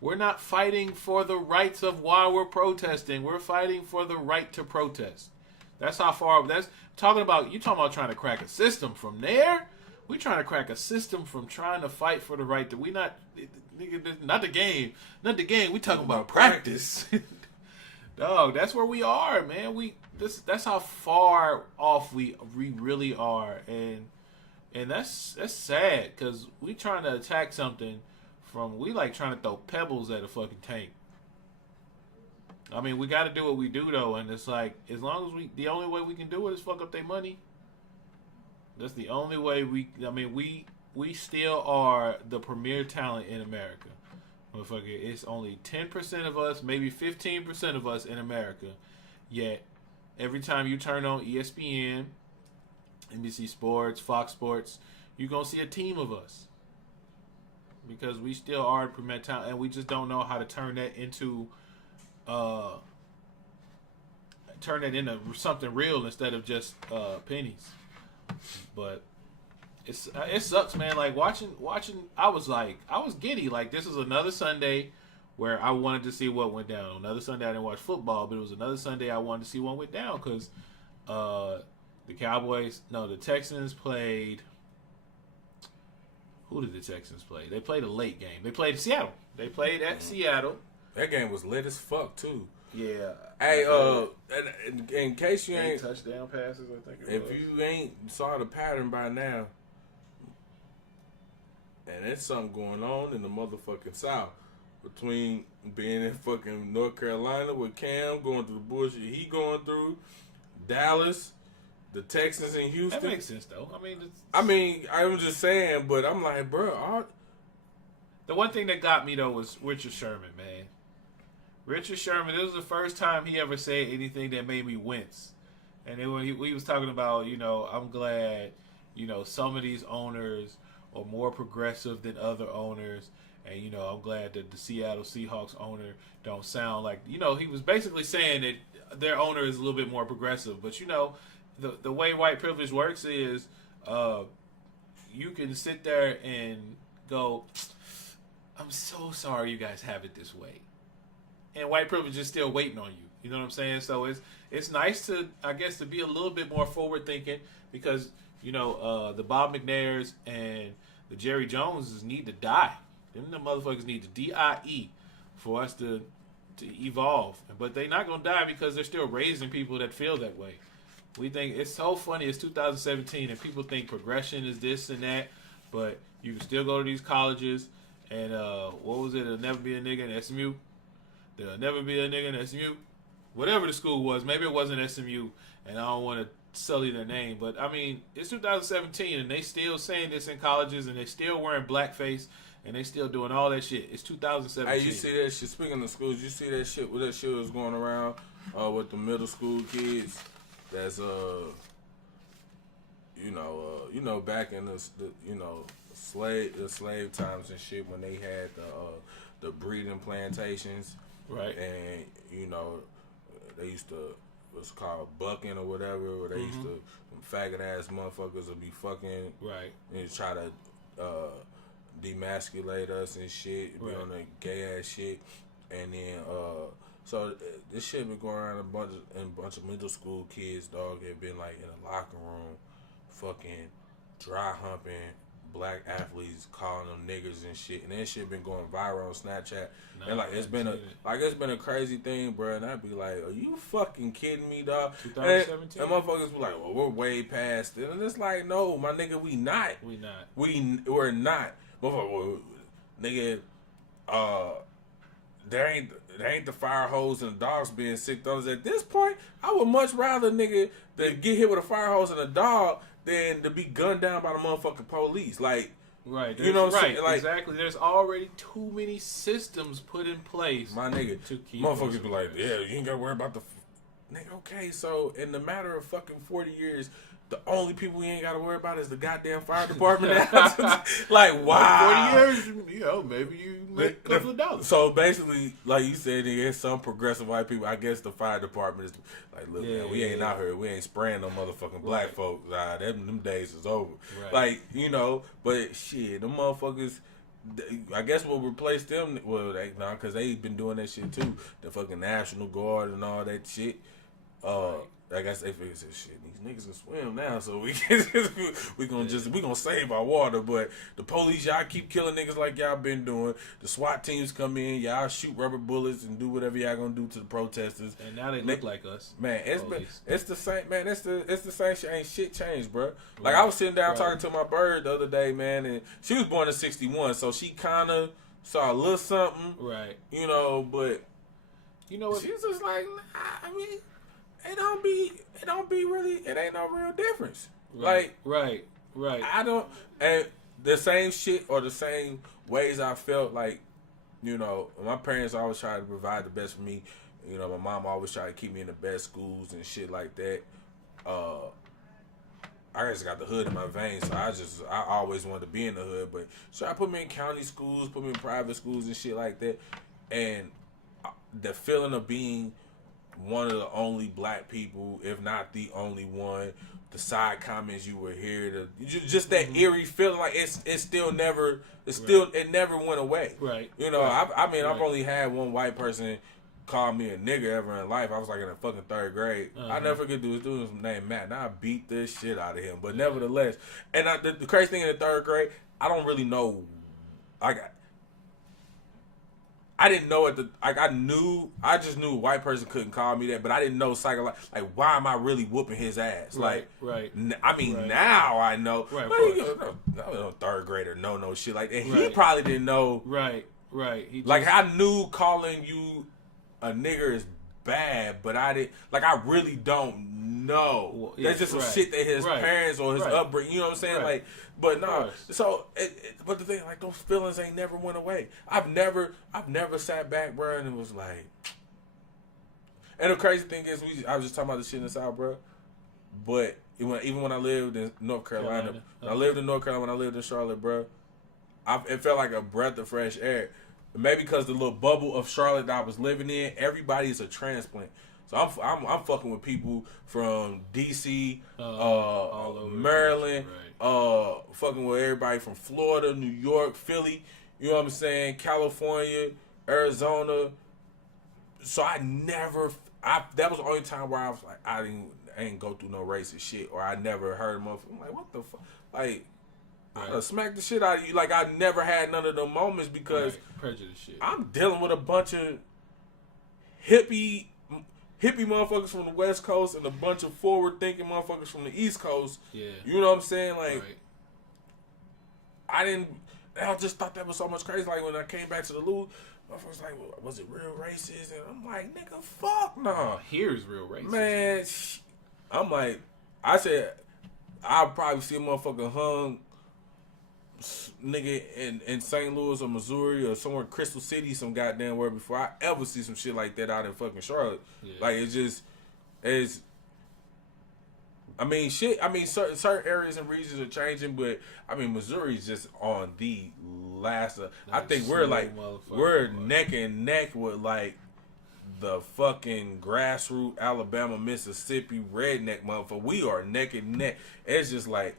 We're not fighting for the rights of why we're protesting. We're fighting for the right to protest. That's how far. That's talking about. You talking about trying to crack a system from there? We trying to crack a system from trying to fight for the right to. We not, nigga, not the game, not the game. We talking about practice. Dog, that's where we are, man. That's how far off we really are, and that's sad because we trying to attack something from we like trying to throw pebbles at a fucking tank. I mean, we got to do what we do though, and it's like as long as the only way we can do it is fuck up their money. That's the only way we still are the premier talent in America. Motherfucker, it's only 10% of us, maybe 15% of us in America. Yet, every time you turn on ESPN, NBC Sports, Fox Sports, you're going to see a team of us. Because we still are the premier talent, and we just don't know how to turn that into something real instead of just pennies. But it sucks, man. Like watching. I was giddy. Like this is another Sunday where I wanted to see what went down. Another Sunday I didn't watch football, but it was another Sunday I wanted to see what went down because the Texans played. Who did the Texans play? They played a late game. They played Seattle. They played at Seattle. That game was lit as fuck too. Yeah. Hey, in case you ain't touchdown passes, I think. If you ain't saw the pattern by now, and there's something going on in the motherfucking South between being in fucking North Carolina with Cam going through the bullshit he going through, Dallas, the Texans in Houston. That makes sense though. I'm just saying, but I'm like, bro. The one thing that got me though was Richard Sherman, man. Richard Sherman, this was the first time he ever said anything that made me wince. And then when he was talking about, I'm glad, some of these owners are more progressive than other owners. And, I'm glad that the Seattle Seahawks owner don't sound like, he was basically saying that their owner is a little bit more progressive. But, the way white privilege works is you can sit there and go, I'm so sorry you guys have it this way. And white privilege is still waiting on you. You know what I'm saying? So it's nice to, I guess, to be a little bit more forward thinking because, the Bob McNairs and the Jerry Joneses need to die. Them the motherfuckers need to die for us to evolve. But they're not going to die because they're still raising people that feel that way. We think it's so funny. It's 2017 and people think progression is this and that. But you can still go to these colleges and, what was it? There'll never be a nigga in SMU. There'll never be a nigga in SMU. Whatever the school was. Maybe it wasn't SMU. And I don't want to sully their name. But, it's 2017. And they still saying this in colleges. And they still wearing blackface. And they still doing all that shit. It's 2017. Hey, you see that shit? Speaking of schools, you see that shit? What that shit was going around with the middle school kids? That's, back in the slave times and shit when they had the breeding plantations. Right. And, they used to, what's called bucking or whatever, where they used to, faggot ass motherfuckers would be fucking. Right. And try to demasculate us and shit, be on that gay ass shit. And then, so this shit been going around a bunch of middle school kids, dog, have been like in a locker room, fucking dry humping black athletes, calling them niggers and shit, and that shit been going viral on Snapchat. And it's been a crazy thing, bro. And I'd be like, are you fucking kidding me, dog? 2017. And motherfuckers be like, well, we're way past it, and it's like, no, my nigga, we not. We're not. Motherfucker, nigga, there ain't the fire hose and the dogs being sick. At this point, I would much rather nigga to get hit with a fire hose and a dog than to be gunned down by the motherfucking police. Like, right, you know what I'm saying? Like, exactly. There's already too many systems put in place. My nigga, to keep motherfuckers be like, yeah, you ain't gotta worry about the nigga. Okay, so in the matter of fucking 40 years, the only people we ain't got to worry about is the goddamn fire department. Like, wow. 40 years, maybe you make a couple of dollars. So basically, like you said, there's some progressive white people. I guess the fire department is like, look, man, we ain't out here. We ain't spraying no motherfucking black folks. Them days is over. Right. Like, but shit, them motherfuckers. I guess we'll replace them. Well, because they been doing that shit too. The fucking National Guard and all that shit. I guess they figured shit. These niggas can swim now, so we gonna save our water. But the police, y'all keep killing niggas like y'all been doing. The SWAT teams come in, y'all shoot rubber bullets and do whatever y'all gonna do to the protesters. And now they look like us. Man, it's the same. Man, it's the same shit. Ain't shit changed, bro. Like I was sitting down talking to my bird the other day, man, and she was born in '61, so she kind of saw a little something, right? But you know what? She's just like, I mean. It don't be really, it ain't no real difference. Right, like, right. I don't, and the same shit or the same ways I felt like, my parents always tried to provide the best for me. My mom always tried to keep me in the best schools and shit like that. I just got the hood in my veins, so I always wanted to be in the hood, but she tried to put me in county schools, put me in private schools and shit like that. And the feeling of being one of the only black people, if not the only one, the side comments you would hear, just that eerie feeling, like it never went away. Right. I've only had one white person call me a nigga ever in life. I was like in the fucking third grade. I never forget this dude named Matt, and I beat this shit out of him. But nevertheless, and the crazy thing in the third grade, I don't really know. I didn't know I just knew a white person couldn't call me that, but I didn't know like why am I really whooping his ass? Right, Now I know. Right, no third grader no shit like that. Right. He probably didn't know. Right. I knew calling you a nigger is bad, but I really don't know. Well, that's just some shit that his parents or his upbringing, you know what I'm saying? Like, but no. So, but the thing, like, those feelings ain't never went away. I've never sat back, bro, and it was like. And the crazy thing is, I was just talking about this shit in the South, bro. But even when I lived in North Carolina, when I lived in Charlotte, bro, it felt like a breath of fresh air. Maybe because the little bubble of Charlotte that I was living in, everybody's a transplant. So I'm fucking with people from DC, all over Maryland, fucking with everybody from Florida, New York, Philly, you know what I'm saying, California, Arizona. So that was the only time where I was like, I ain't go through no racist shit, or I never heard them. I'm like, what the fuck? Like, I smack the shit out of you. Like, I never had none of them moments because prejudice shit. I'm dealing with a bunch of hippie motherfuckers from the West Coast and a bunch of forward-thinking motherfuckers from the East Coast. Yeah. You know what I'm saying? Like, I just thought that was so much crazy. Like, when I came back to the Lou, motherfuckers like, well, was it real racist? And I'm like, nigga, fuck no. Here's real racist. Man, I'm like, I said, I'll probably see a motherfucker hung nigga in St. Louis or Missouri or somewhere in Crystal City, some goddamn where before I ever see some shit like that out in fucking Charlotte. Yeah. Like, certain areas and regions are changing, but I mean, Missouri's just on the last. I think we're neck and neck with like the fucking grassroots Alabama, Mississippi redneck motherfucker. We are neck and neck. It's just like.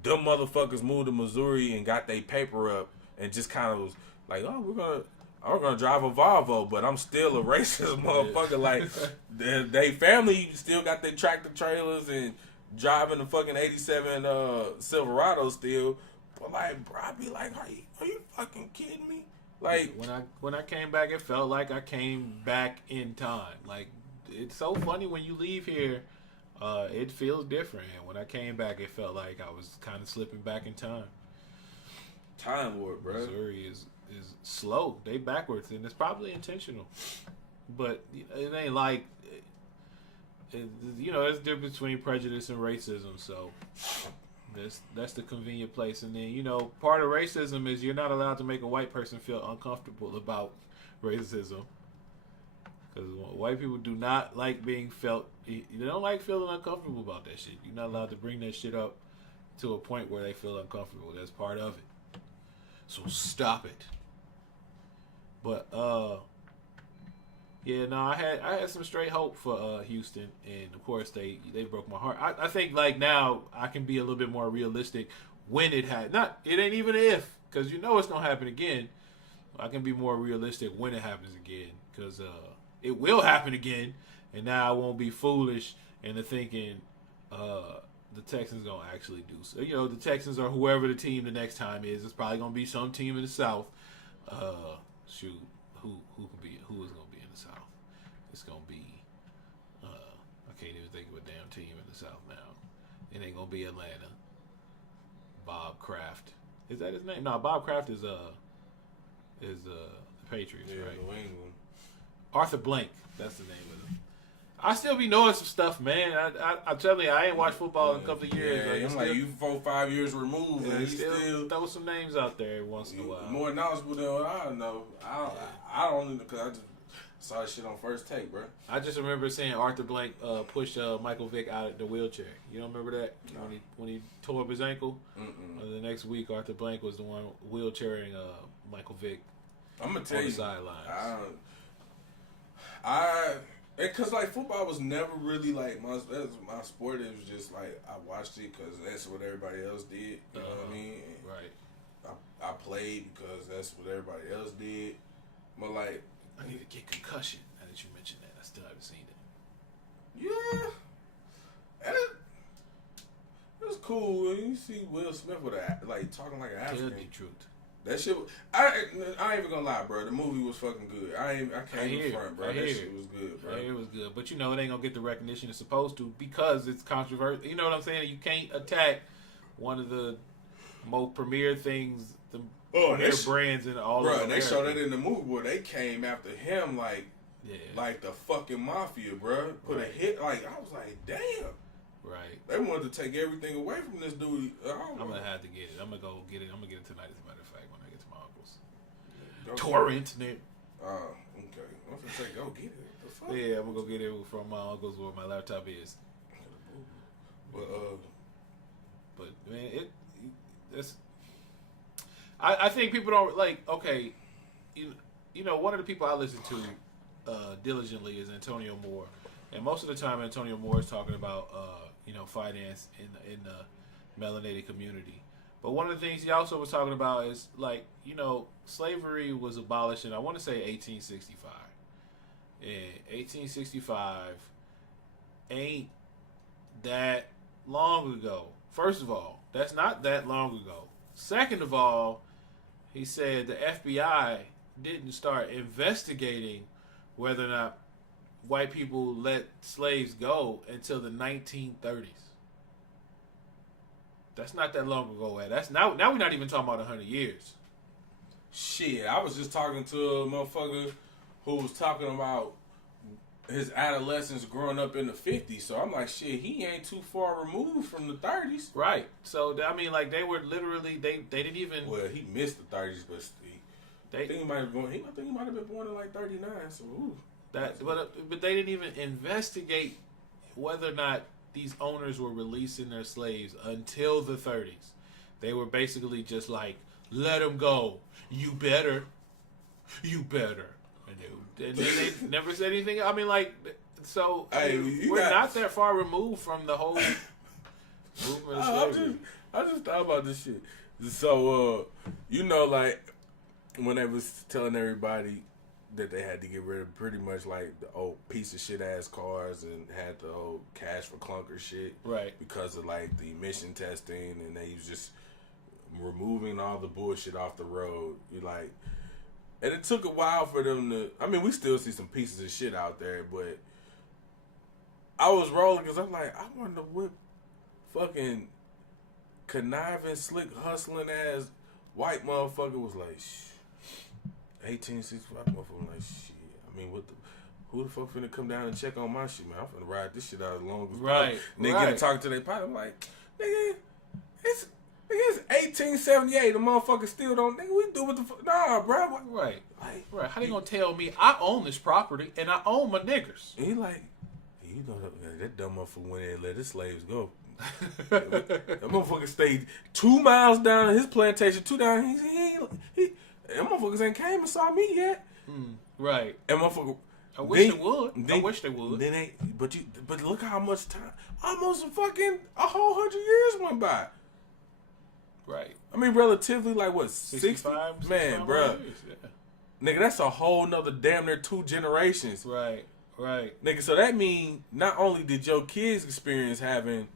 Them motherfuckers moved to Missouri and got their paper up and just kind of was like, oh, we're gonna drive a Volvo, but I'm still a racist motherfucker. Like, they family still got their tractor trailers and driving the fucking '87 Silverado still. But like, bro, I be like, are you fucking kidding me? Like, when I came back, it felt like I came back in time. Like, it's so funny when you leave here. It feels different, and when I came back, it felt like I was kind of slipping back in time. Time warp, bro. Missouri is slow. They backwards, and it's probably intentional. But it ain't like, there's a difference between prejudice and racism. So that's the convenient place. And then, part of racism is you're not allowed to make a white person feel uncomfortable about racism. Because white people do not like being felt. They don't like feeling uncomfortable about that shit. You're not allowed to bring that shit up to a point where they feel uncomfortable. That's part of it. So stop it. But yeah, no, I had some straight hope for Houston, and of course they broke my heart. I think like now I can be a little bit more realistic when it had not. It ain't even if, because you know it's gonna happen again. I can be more realistic when it happens again, because it will happen again, and now I won't be foolish into thinking the Texans gonna actually do so. You know, the Texans or whoever the team the next time is. It's probably gonna be some team in the South. Shoot, who is gonna be in the South? It's gonna be I can't even think of a damn team in the South now. It ain't gonna be Atlanta. Bob Kraft, is that his name? No, Bob Kraft is the Patriots, Yeah, right? New England. Arthur Blank, that's the name of him. I still be knowing some stuff, man. I'm telling you, I ain't watched football in a couple of years. Yeah, I'm like, you 4-5 years removed, and you still throw some names out there every once in a while. More knowledgeable than what I know. I don't know, because I just saw that shit on First Take, bro. I just remember seeing Arthur Blank push Michael Vick out of the wheelchair. You don't remember that? No. When he tore up his ankle? Mm-mm. The next week, Arthur Blank was the one wheelchairing Michael Vick I'm going to tell on the you, sidelines. Because like football was never really like my sport. It was just like I watched it because that's what everybody else did. You know what I mean? Right. I played because that's what everybody else did. But like, I need to get Concussion. Now that you mentioned that, I still haven't seen it. yeah, it was cool. You see Will Smith with talking like an Tell African. the truth. That shit, I ain't even gonna lie, bro. The movie was fucking good. I can't even front, bro. That shit was good, bro. It was good, but you know it ain't gonna get the recognition it's supposed to because it's controversial. You know what I'm saying? You can't attack one of the most premier things, the premier brands in all of America. Bro, they showed that in the movie where they came after him like the fucking mafia, bro. Put a hit, like I was like, damn. Right. They wanted to take everything away from this dude. I'm gonna have to get it. I'm gonna go get it. I'm gonna get it tonight, as a matter of fact, when I get to my uncle's. Torrent it. Okay. I was gonna say, go get it. The fuck? Yeah, I'm gonna go get it from my uncle's where my laptop is. But man, it's. I think people don't like. Okay, you know, one of the people I listen to diligently is Antonio Moore, and most of the time Antonio Moore is talking about finance in the melanated community. But one of the things he also was talking about is slavery was abolished in, I want to say, 1865. And 1865 ain't that long ago. First of all, that's not that long ago. Second of all, he said the FBI didn't start investigating whether or not white people let slaves go until the 1930s. That's not that long ago. That's now we're not even talking about 100 years. Shit, I was just talking to a motherfucker who was talking about his adolescence growing up in the 50s. So I'm like, shit, he ain't too far removed from the 30s. Right. So I mean, like, they were literally they didn't even. Well, he missed the 30s, but I think he might have been born in like 39. So ooh. But they didn't even investigate whether or not these owners were releasing their slaves until the 30s. They were basically just like, let them go. You better. And they never said anything. I mean, like, so we're not that far removed from the whole movement of slavery. I just thought about this shit. So, like, when they was telling everybody that they had to get rid of pretty much like the old piece of shit ass cars and had the old cash for clunker shit, right? Because of like the emission testing, and they was just removing all the bullshit off the road. And it took a while for them to. I mean, we still see some pieces of shit out there, but I was rolling because I'm like, I wonder what fucking conniving, slick, hustling ass white motherfucker was like. 1865 motherfucker, like, shit. I mean, who the fuck finna come down and check on my shit, man? I'm finna ride this shit out as long as right. Nigga get to talk to their partner. I'm like, nigga, it's 1878. The motherfucker still don't. Nigga, we do what the fuck? Nah, bro. Right. Right? How they gonna tell me I own this property and I own my niggers? And he like, you know, that dumb motherfucker went in and let his slaves go. That motherfucker stayed 2 miles down his plantation, 2 down. That motherfuckers ain't came and saw me yet. Right. And motherfucker, I wish they would. I wish they would. But look how much time, almost fucking a whole 100 years went by. Right. I mean, relatively, like what, 65? Man, bro. Yeah. Nigga, that's a whole nother damn near 2 generations. Right. Right. Nigga, so that mean not only did your kids experience having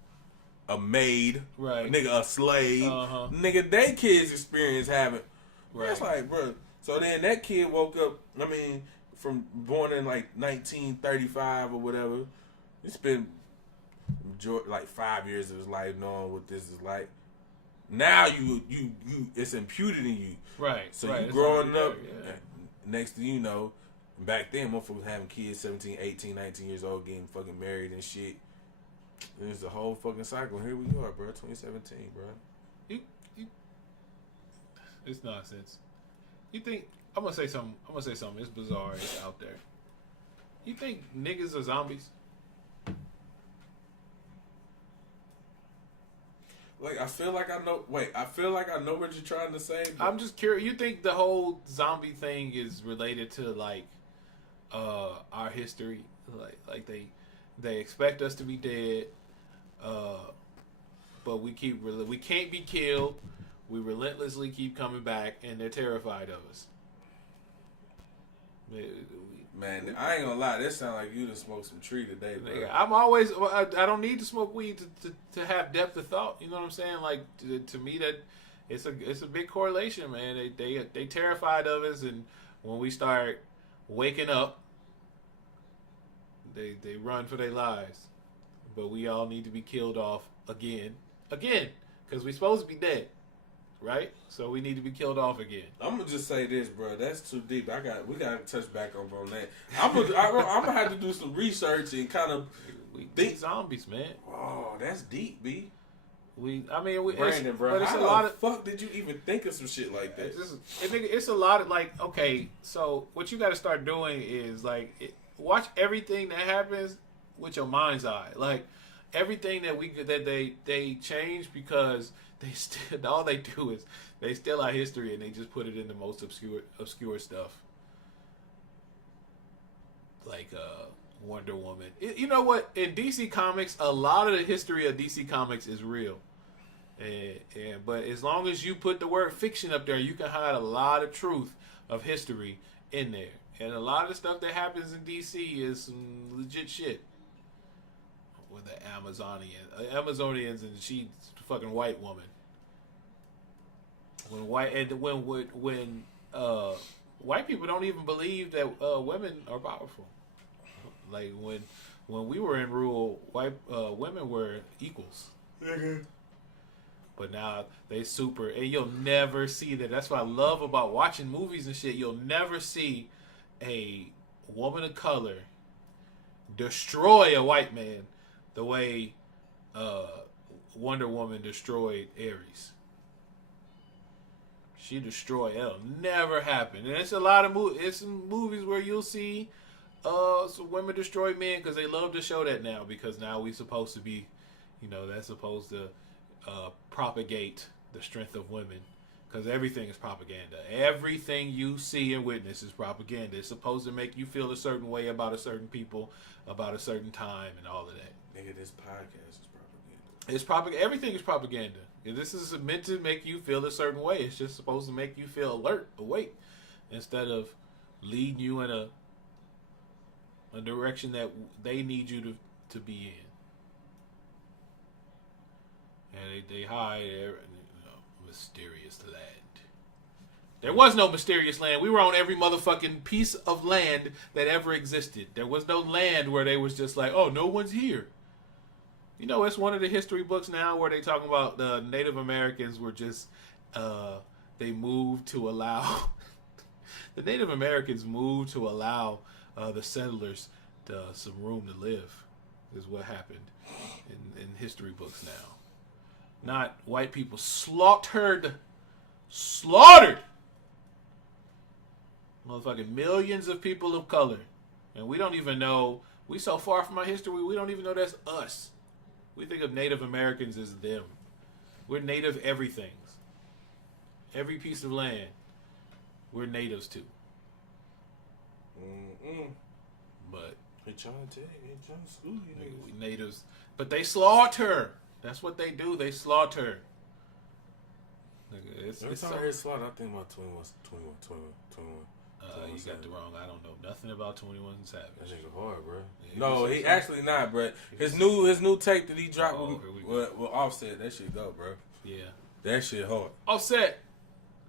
a maid, right, nigga, a slave, nigga, they kids experience having, right. That's like, bro. So then that kid woke up, I mean, from born in like 1935 or whatever, he spent like 5 years of his life knowing what this is like. Now you it's imputed in you. Right. So right. you growing up, next thing you know, back then motherfuckers having kids 17, 18, 19 years old, getting fucking married and shit. It's the whole fucking cycle. Here we are, bro. 2017, bro. It's nonsense. You think I'm gonna say something? It's bizarre. It's out there. You think niggas are zombies? Like, I feel like I know. Wait, I feel like I know what you're trying to say. I'm just curious. You think the whole zombie thing is related to like our history? Like they expect us to be dead, but we can't be killed. We relentlessly keep coming back, and they're terrified of us. Man, I ain't gonna lie. That sound like you done smoked some tree today, bro. I don't need to smoke weed to have depth of thought. You know what I'm saying? Like to me, that it's a big correlation, man. They terrified of us, and when we start waking up, they run for their lives. But we all need to be killed off again, because we're supposed to be dead. Right, so we need to be killed off again. I'm gonna just say this, bro. That's too deep. We gotta touch back on that. I'm gonna have to do some research and kind of think zombies, man. Oh, that's deep, B. Brandon, bro. But it's how the fuck did you even think of some shit like that? It's a lot of like. Okay, so what you got to start doing is like watch everything that happens with your mind's eye. Like everything that they change because. All they do is they steal our history and they just put it in the most obscure stuff, like Wonder Woman. You know what? In DC Comics, a lot of the history of DC Comics is real, but as long as you put the word fiction up there, you can hide a lot of truth of history in there. And a lot of the stuff that happens in DC is some legit shit. With the Amazonians, and she's a fucking white woman. When white people don't even believe that women are powerful. Like when we were in rule, white women were equals. Mm-hmm. But now they super, and you'll never see that. That's what I love about watching movies and shit. You'll never see a woman of color destroy a white man the way Wonder Woman destroyed Ares. She destroyed. It'll never happen. And it's a lot of it's some movies where you'll see some women destroy men because they love to show that now, because now we supposed to be, that's supposed to propagate the strength of women, because everything is propaganda. Everything you see and witness is propaganda. It's supposed to make you feel a certain way about a certain people, about a certain time, and all of that. Nigga, this podcast is propaganda. It's propaganda. Everything is propaganda. This is meant to make you feel a certain way. It's just supposed to make you feel alert, awake, instead of leading you in a direction that they need you to be in. And they hide mysterious land. There was no mysterious land. We were on every motherfucking piece of land that ever existed. There was no land where they was just like, oh, no one's here. It's one of the history books now where they talking about the Native Americans were just, they moved to allow, the Native Americans moved to allow the settlers some room to live, is what happened in history books now. Not white people slaughtered Motherfucking millions of people of color. And we don't even know. We so far from our history, we don't even know that's us. We think of Native Americans as them. We're native everythings. Every piece of land, we're natives to. But they trying to school you niggas. We natives. But they slaughter. That's what they do. They slaughter. Every time I hear slaughter, I think about 21. You got the wrong. I don't know nothing about 21 Savage. That nigga hard, bro. Yeah, No, he actually not, bro. His new tape that he dropped with Offset, that shit go, bro. Yeah, that shit hard. Offset.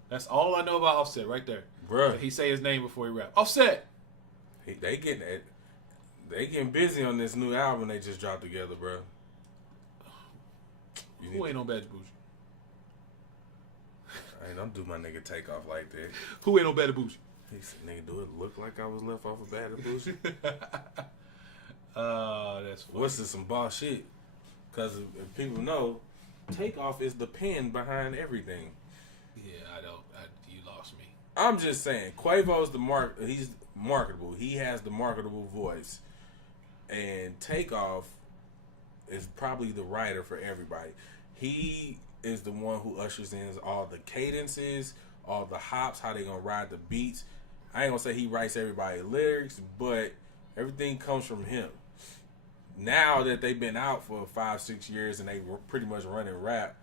That's all I know about Offset right there, bro. He say his name before he rap. Offset. They getting busy on this new album they just dropped together, bro. Who ain't on Bad Bougie? Hey, don't do my nigga take off like that. Who ain't on Bad Bougie? He said, nigga, do it look like I was left off of Bad Bougie? That's funny. What's this, some boss shit? Because if people know, Takeoff is the pen behind everything. Yeah, you lost me. I'm just saying, Quavo's he's marketable. He has the marketable voice. And Takeoff is probably the writer for everybody. He is the one who ushers in all the cadences, all the hops, how they gonna ride the beats. I ain't gonna say he writes everybody's lyrics, but everything comes from him. Now that they've been out for 5-6 years and they were pretty much running rap,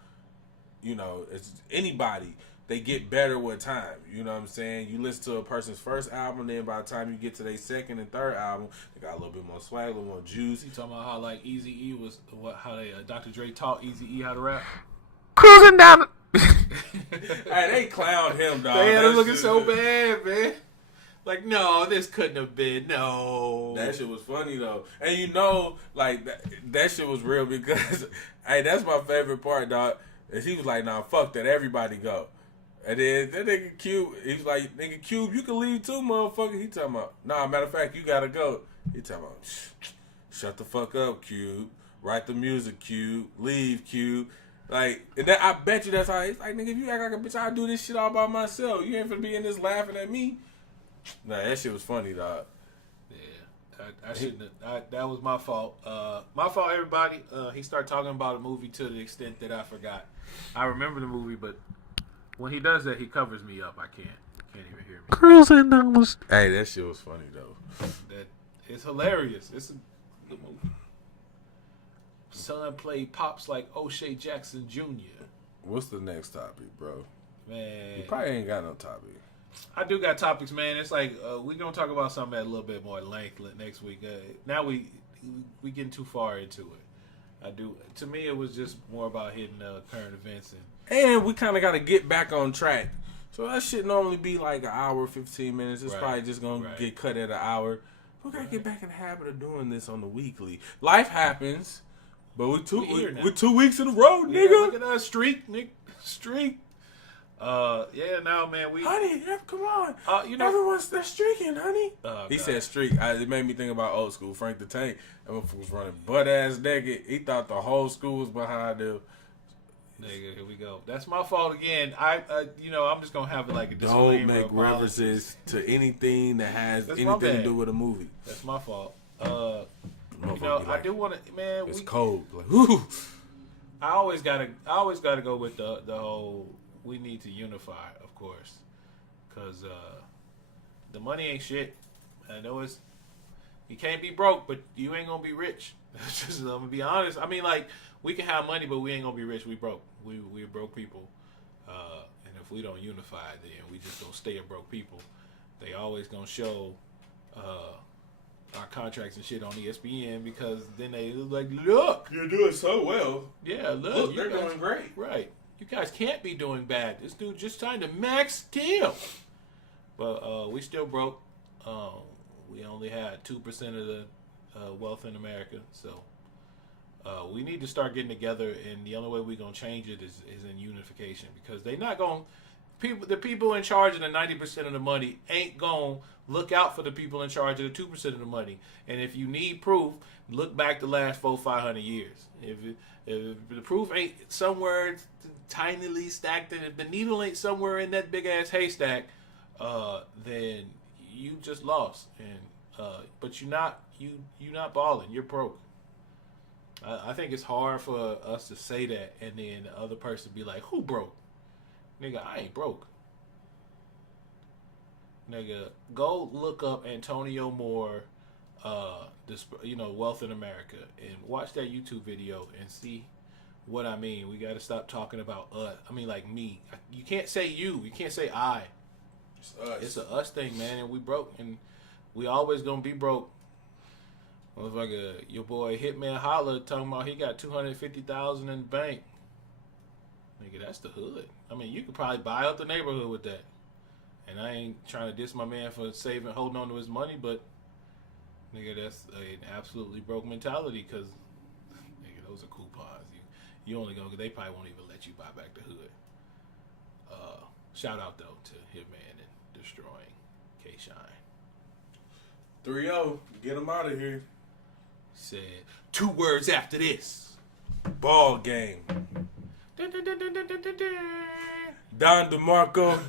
you know, it's anybody, they get better with time. You know what I'm saying? You listen to a person's first album, then by the time you get to their second and third album, they got a little bit more swag, a little more juice. You talking about how like Eazy-E was how they Dr. Dre taught Eazy-E how to rap? Cruising down. Hey, they clowned him, dog. They had him looking so bad, man. Like, no, this couldn't have been. No. That shit was funny, though. And you know, like, that shit was real because, hey, that's my favorite part, dog. Is he was like, nah, fuck that. Everybody go. And then that nigga Cube, he was like, nigga Cube, you can leave too, motherfucker. He talking about, nah, matter of fact, you gotta go. He talking about, shut the fuck up, Cube. Write the music, Cube. Leave, Cube. Like, and that, I bet you that's how he's like, nigga, if you act like a bitch, I'll do this shit all by myself. You ain't finna be in this laughing at me. Nah, that shit was funny, dog. Yeah, I shouldn't have. That was my fault. My fault, everybody. He started talking about a movie to the extent that I forgot. I remember the movie, but when he does that, he covers me up. I can't even hear me. Cruising down the street. Hey, that shit was funny, though. It's hilarious. It's a good movie. Son played Pops like O'Shea Jackson Jr. What's the next topic, bro? Man, You probably ain't got no topic. I do got topics, man. It's like we're gonna talk about something at a little bit more length next week. Now we getting too far into it. I do. To me, it was just more about hitting current events And we kind of got to get back on track. So that shit normally be like an hour, 15 minutes. It's probably just gonna get cut at an hour. We gotta get back in the habit of doing this on the weekly. Life happens, but we're 2 weeks in a row, nigga. Yeah, look at us, streak, Nick, streak. Now, man, honey, come on. You know, everyone's they're streaking, honey. He God. said streak. It made me think about old school. Frank the Tank. That motherfucker was running butt ass naked. He thought the whole school was behind him. Nigga, here we go. That's my fault again. I'm just gonna have like a disclaimer. Don't make references to anything that has anything to do with a movie. That's my fault. I do want to, man. It's cold. Like, whoo. I always gotta go with the whole. We need to unify, of course, because the money ain't shit. I know you can't be broke, but you ain't gonna be rich. I'm gonna be honest. I mean, like, we can have money, but we ain't gonna be rich. We broke. We're broke people, and if we don't unify, then we just gonna stay a broke people. They always gonna show our contracts and shit on ESPN because then they like, look, you're doing so well. Yeah, look, they're doing great. Right. You guys can't be doing bad. This dude just signed a max deal. But we still broke. We only had 2% of the wealth in America. So we need to start getting together. And the only way we're going to change it is in unification. Because they're not going to... The people in charge of the 90% of the money ain't going to look out for the people in charge of the 2% of the money. And if you need proof, look back the last 400-500 years. If the proof ain't somewhere tinily stacked, and if the needle ain't somewhere in that big ass haystack, then you just lost, and but you're not balling. You're broke. I think it's hard for us to say that, and then the other person be like, "Who broke?" Nigga, I ain't broke. Nigga, go look up Antonio Moore, Wealth in America, and watch that YouTube video and see what I mean. We got to stop talking about us. I mean, like me. You can't say you. You can't say I. It's us. It's a us thing, man, and we broke, and we always gonna be broke. Motherfucker, your boy Hitman Holla talking about he got $250,000 in the bank. Nigga, that's the hood. I mean, you could probably buy out the neighborhood with that. And I ain't trying to diss my man for holding on to his money, but nigga, that's an absolutely broke mentality. Cause nigga, those are coupons. You only gonna, they probably won't even let you buy back the hood. Shout out though to Hitman and destroying K-Shine. 3-0. Get him out of here. Said 2 words after this. Ball game. Don DeMarco.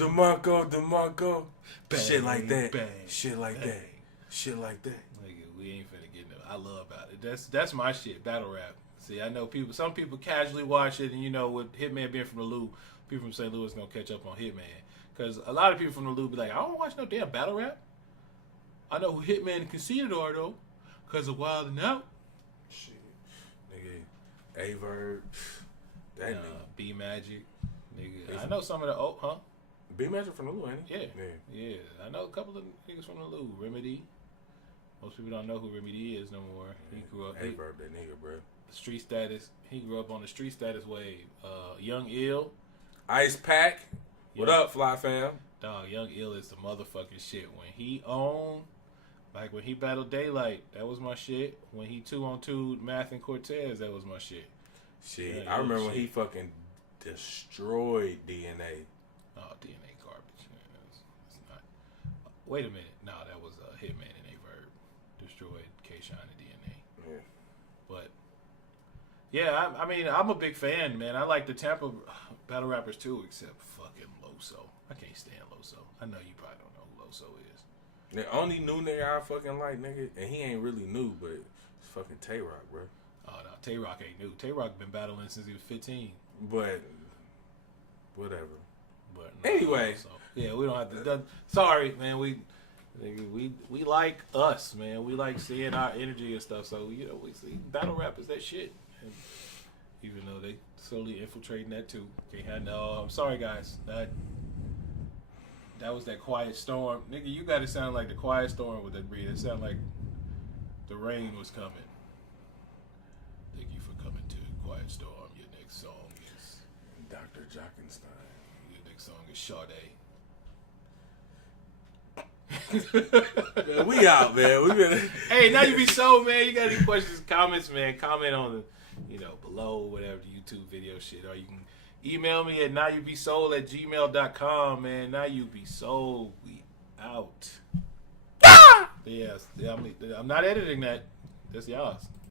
Bang, Shit like that. bang, Shit like bang. that. Shit like that. Nigga, we ain't finna get no. I love about it. That's my shit. Battle rap. See, I know some people casually watch it, and with Hitman being from the Lou, people from St. Louis gonna catch up on Hitman, because a lot of people from the Lou be like, I don't watch no damn battle rap. I know who Hitman and Conceited are though, because of Wild and Out. Shit. Nigga. Averb. That nigga. B Magic. Nigga. I know some of the B Magic from the Lou, ain't he? Yeah. I know a couple of niggas from the Lou. Remedy. Most people don't know who Remedy is no more. He grew up. Averb, that nigga, bro. Street status. He grew up on the street status wave. Young Ill. Ice Pack. What up, Fly Fam? Dog, Young Ill is the motherfucking shit. When he owned, like when he battled Daylight, that was my shit. When he 2-on-2 Math and Cortez, that was my shit. Shit, Yeah, I remember when shit. he fucking destroyed DNA. Oh, DNA garbage. Man. It's not. Wait a minute. No, that was Hitman and Averb. Destroyed K-Shine and DNA. Yeah. But, yeah, I mean, I'm a big fan, man. I like the Tampa battle rappers too, except fucking Loso. I can't stand Loso. I know you probably don't know who Loso is. The only new nigga I fucking like, nigga, and he ain't really new, but it's fucking Tay-Rock, bro. Oh, no, Tay-Rock ain't new. Tay-Rock been battling since he was 15. But, whatever. But Anyway. So, yeah, we don't have to. Sorry, man. We like us, man. We like seeing our energy and stuff. So we see battle rap is that shit. And even though they slowly infiltrating that too. Can't have no. I'm sorry, guys. That was that Quiet Storm, nigga. You got to sound like the Quiet Storm with that breed. It sounded like the rain was coming. Thank you for coming to Quiet Storm. Your next song is Dr. Jockenstein. Your next song is Sade. Man, we out, man. We been. Hey, now you be so, man. You got any questions, comments, man? Comment on the, below whatever the YouTube video shit, or you can email me at nowyoubesole@gmail.com, man. Now you be sold. We out. Yes, I'm not editing that. That's y'all's.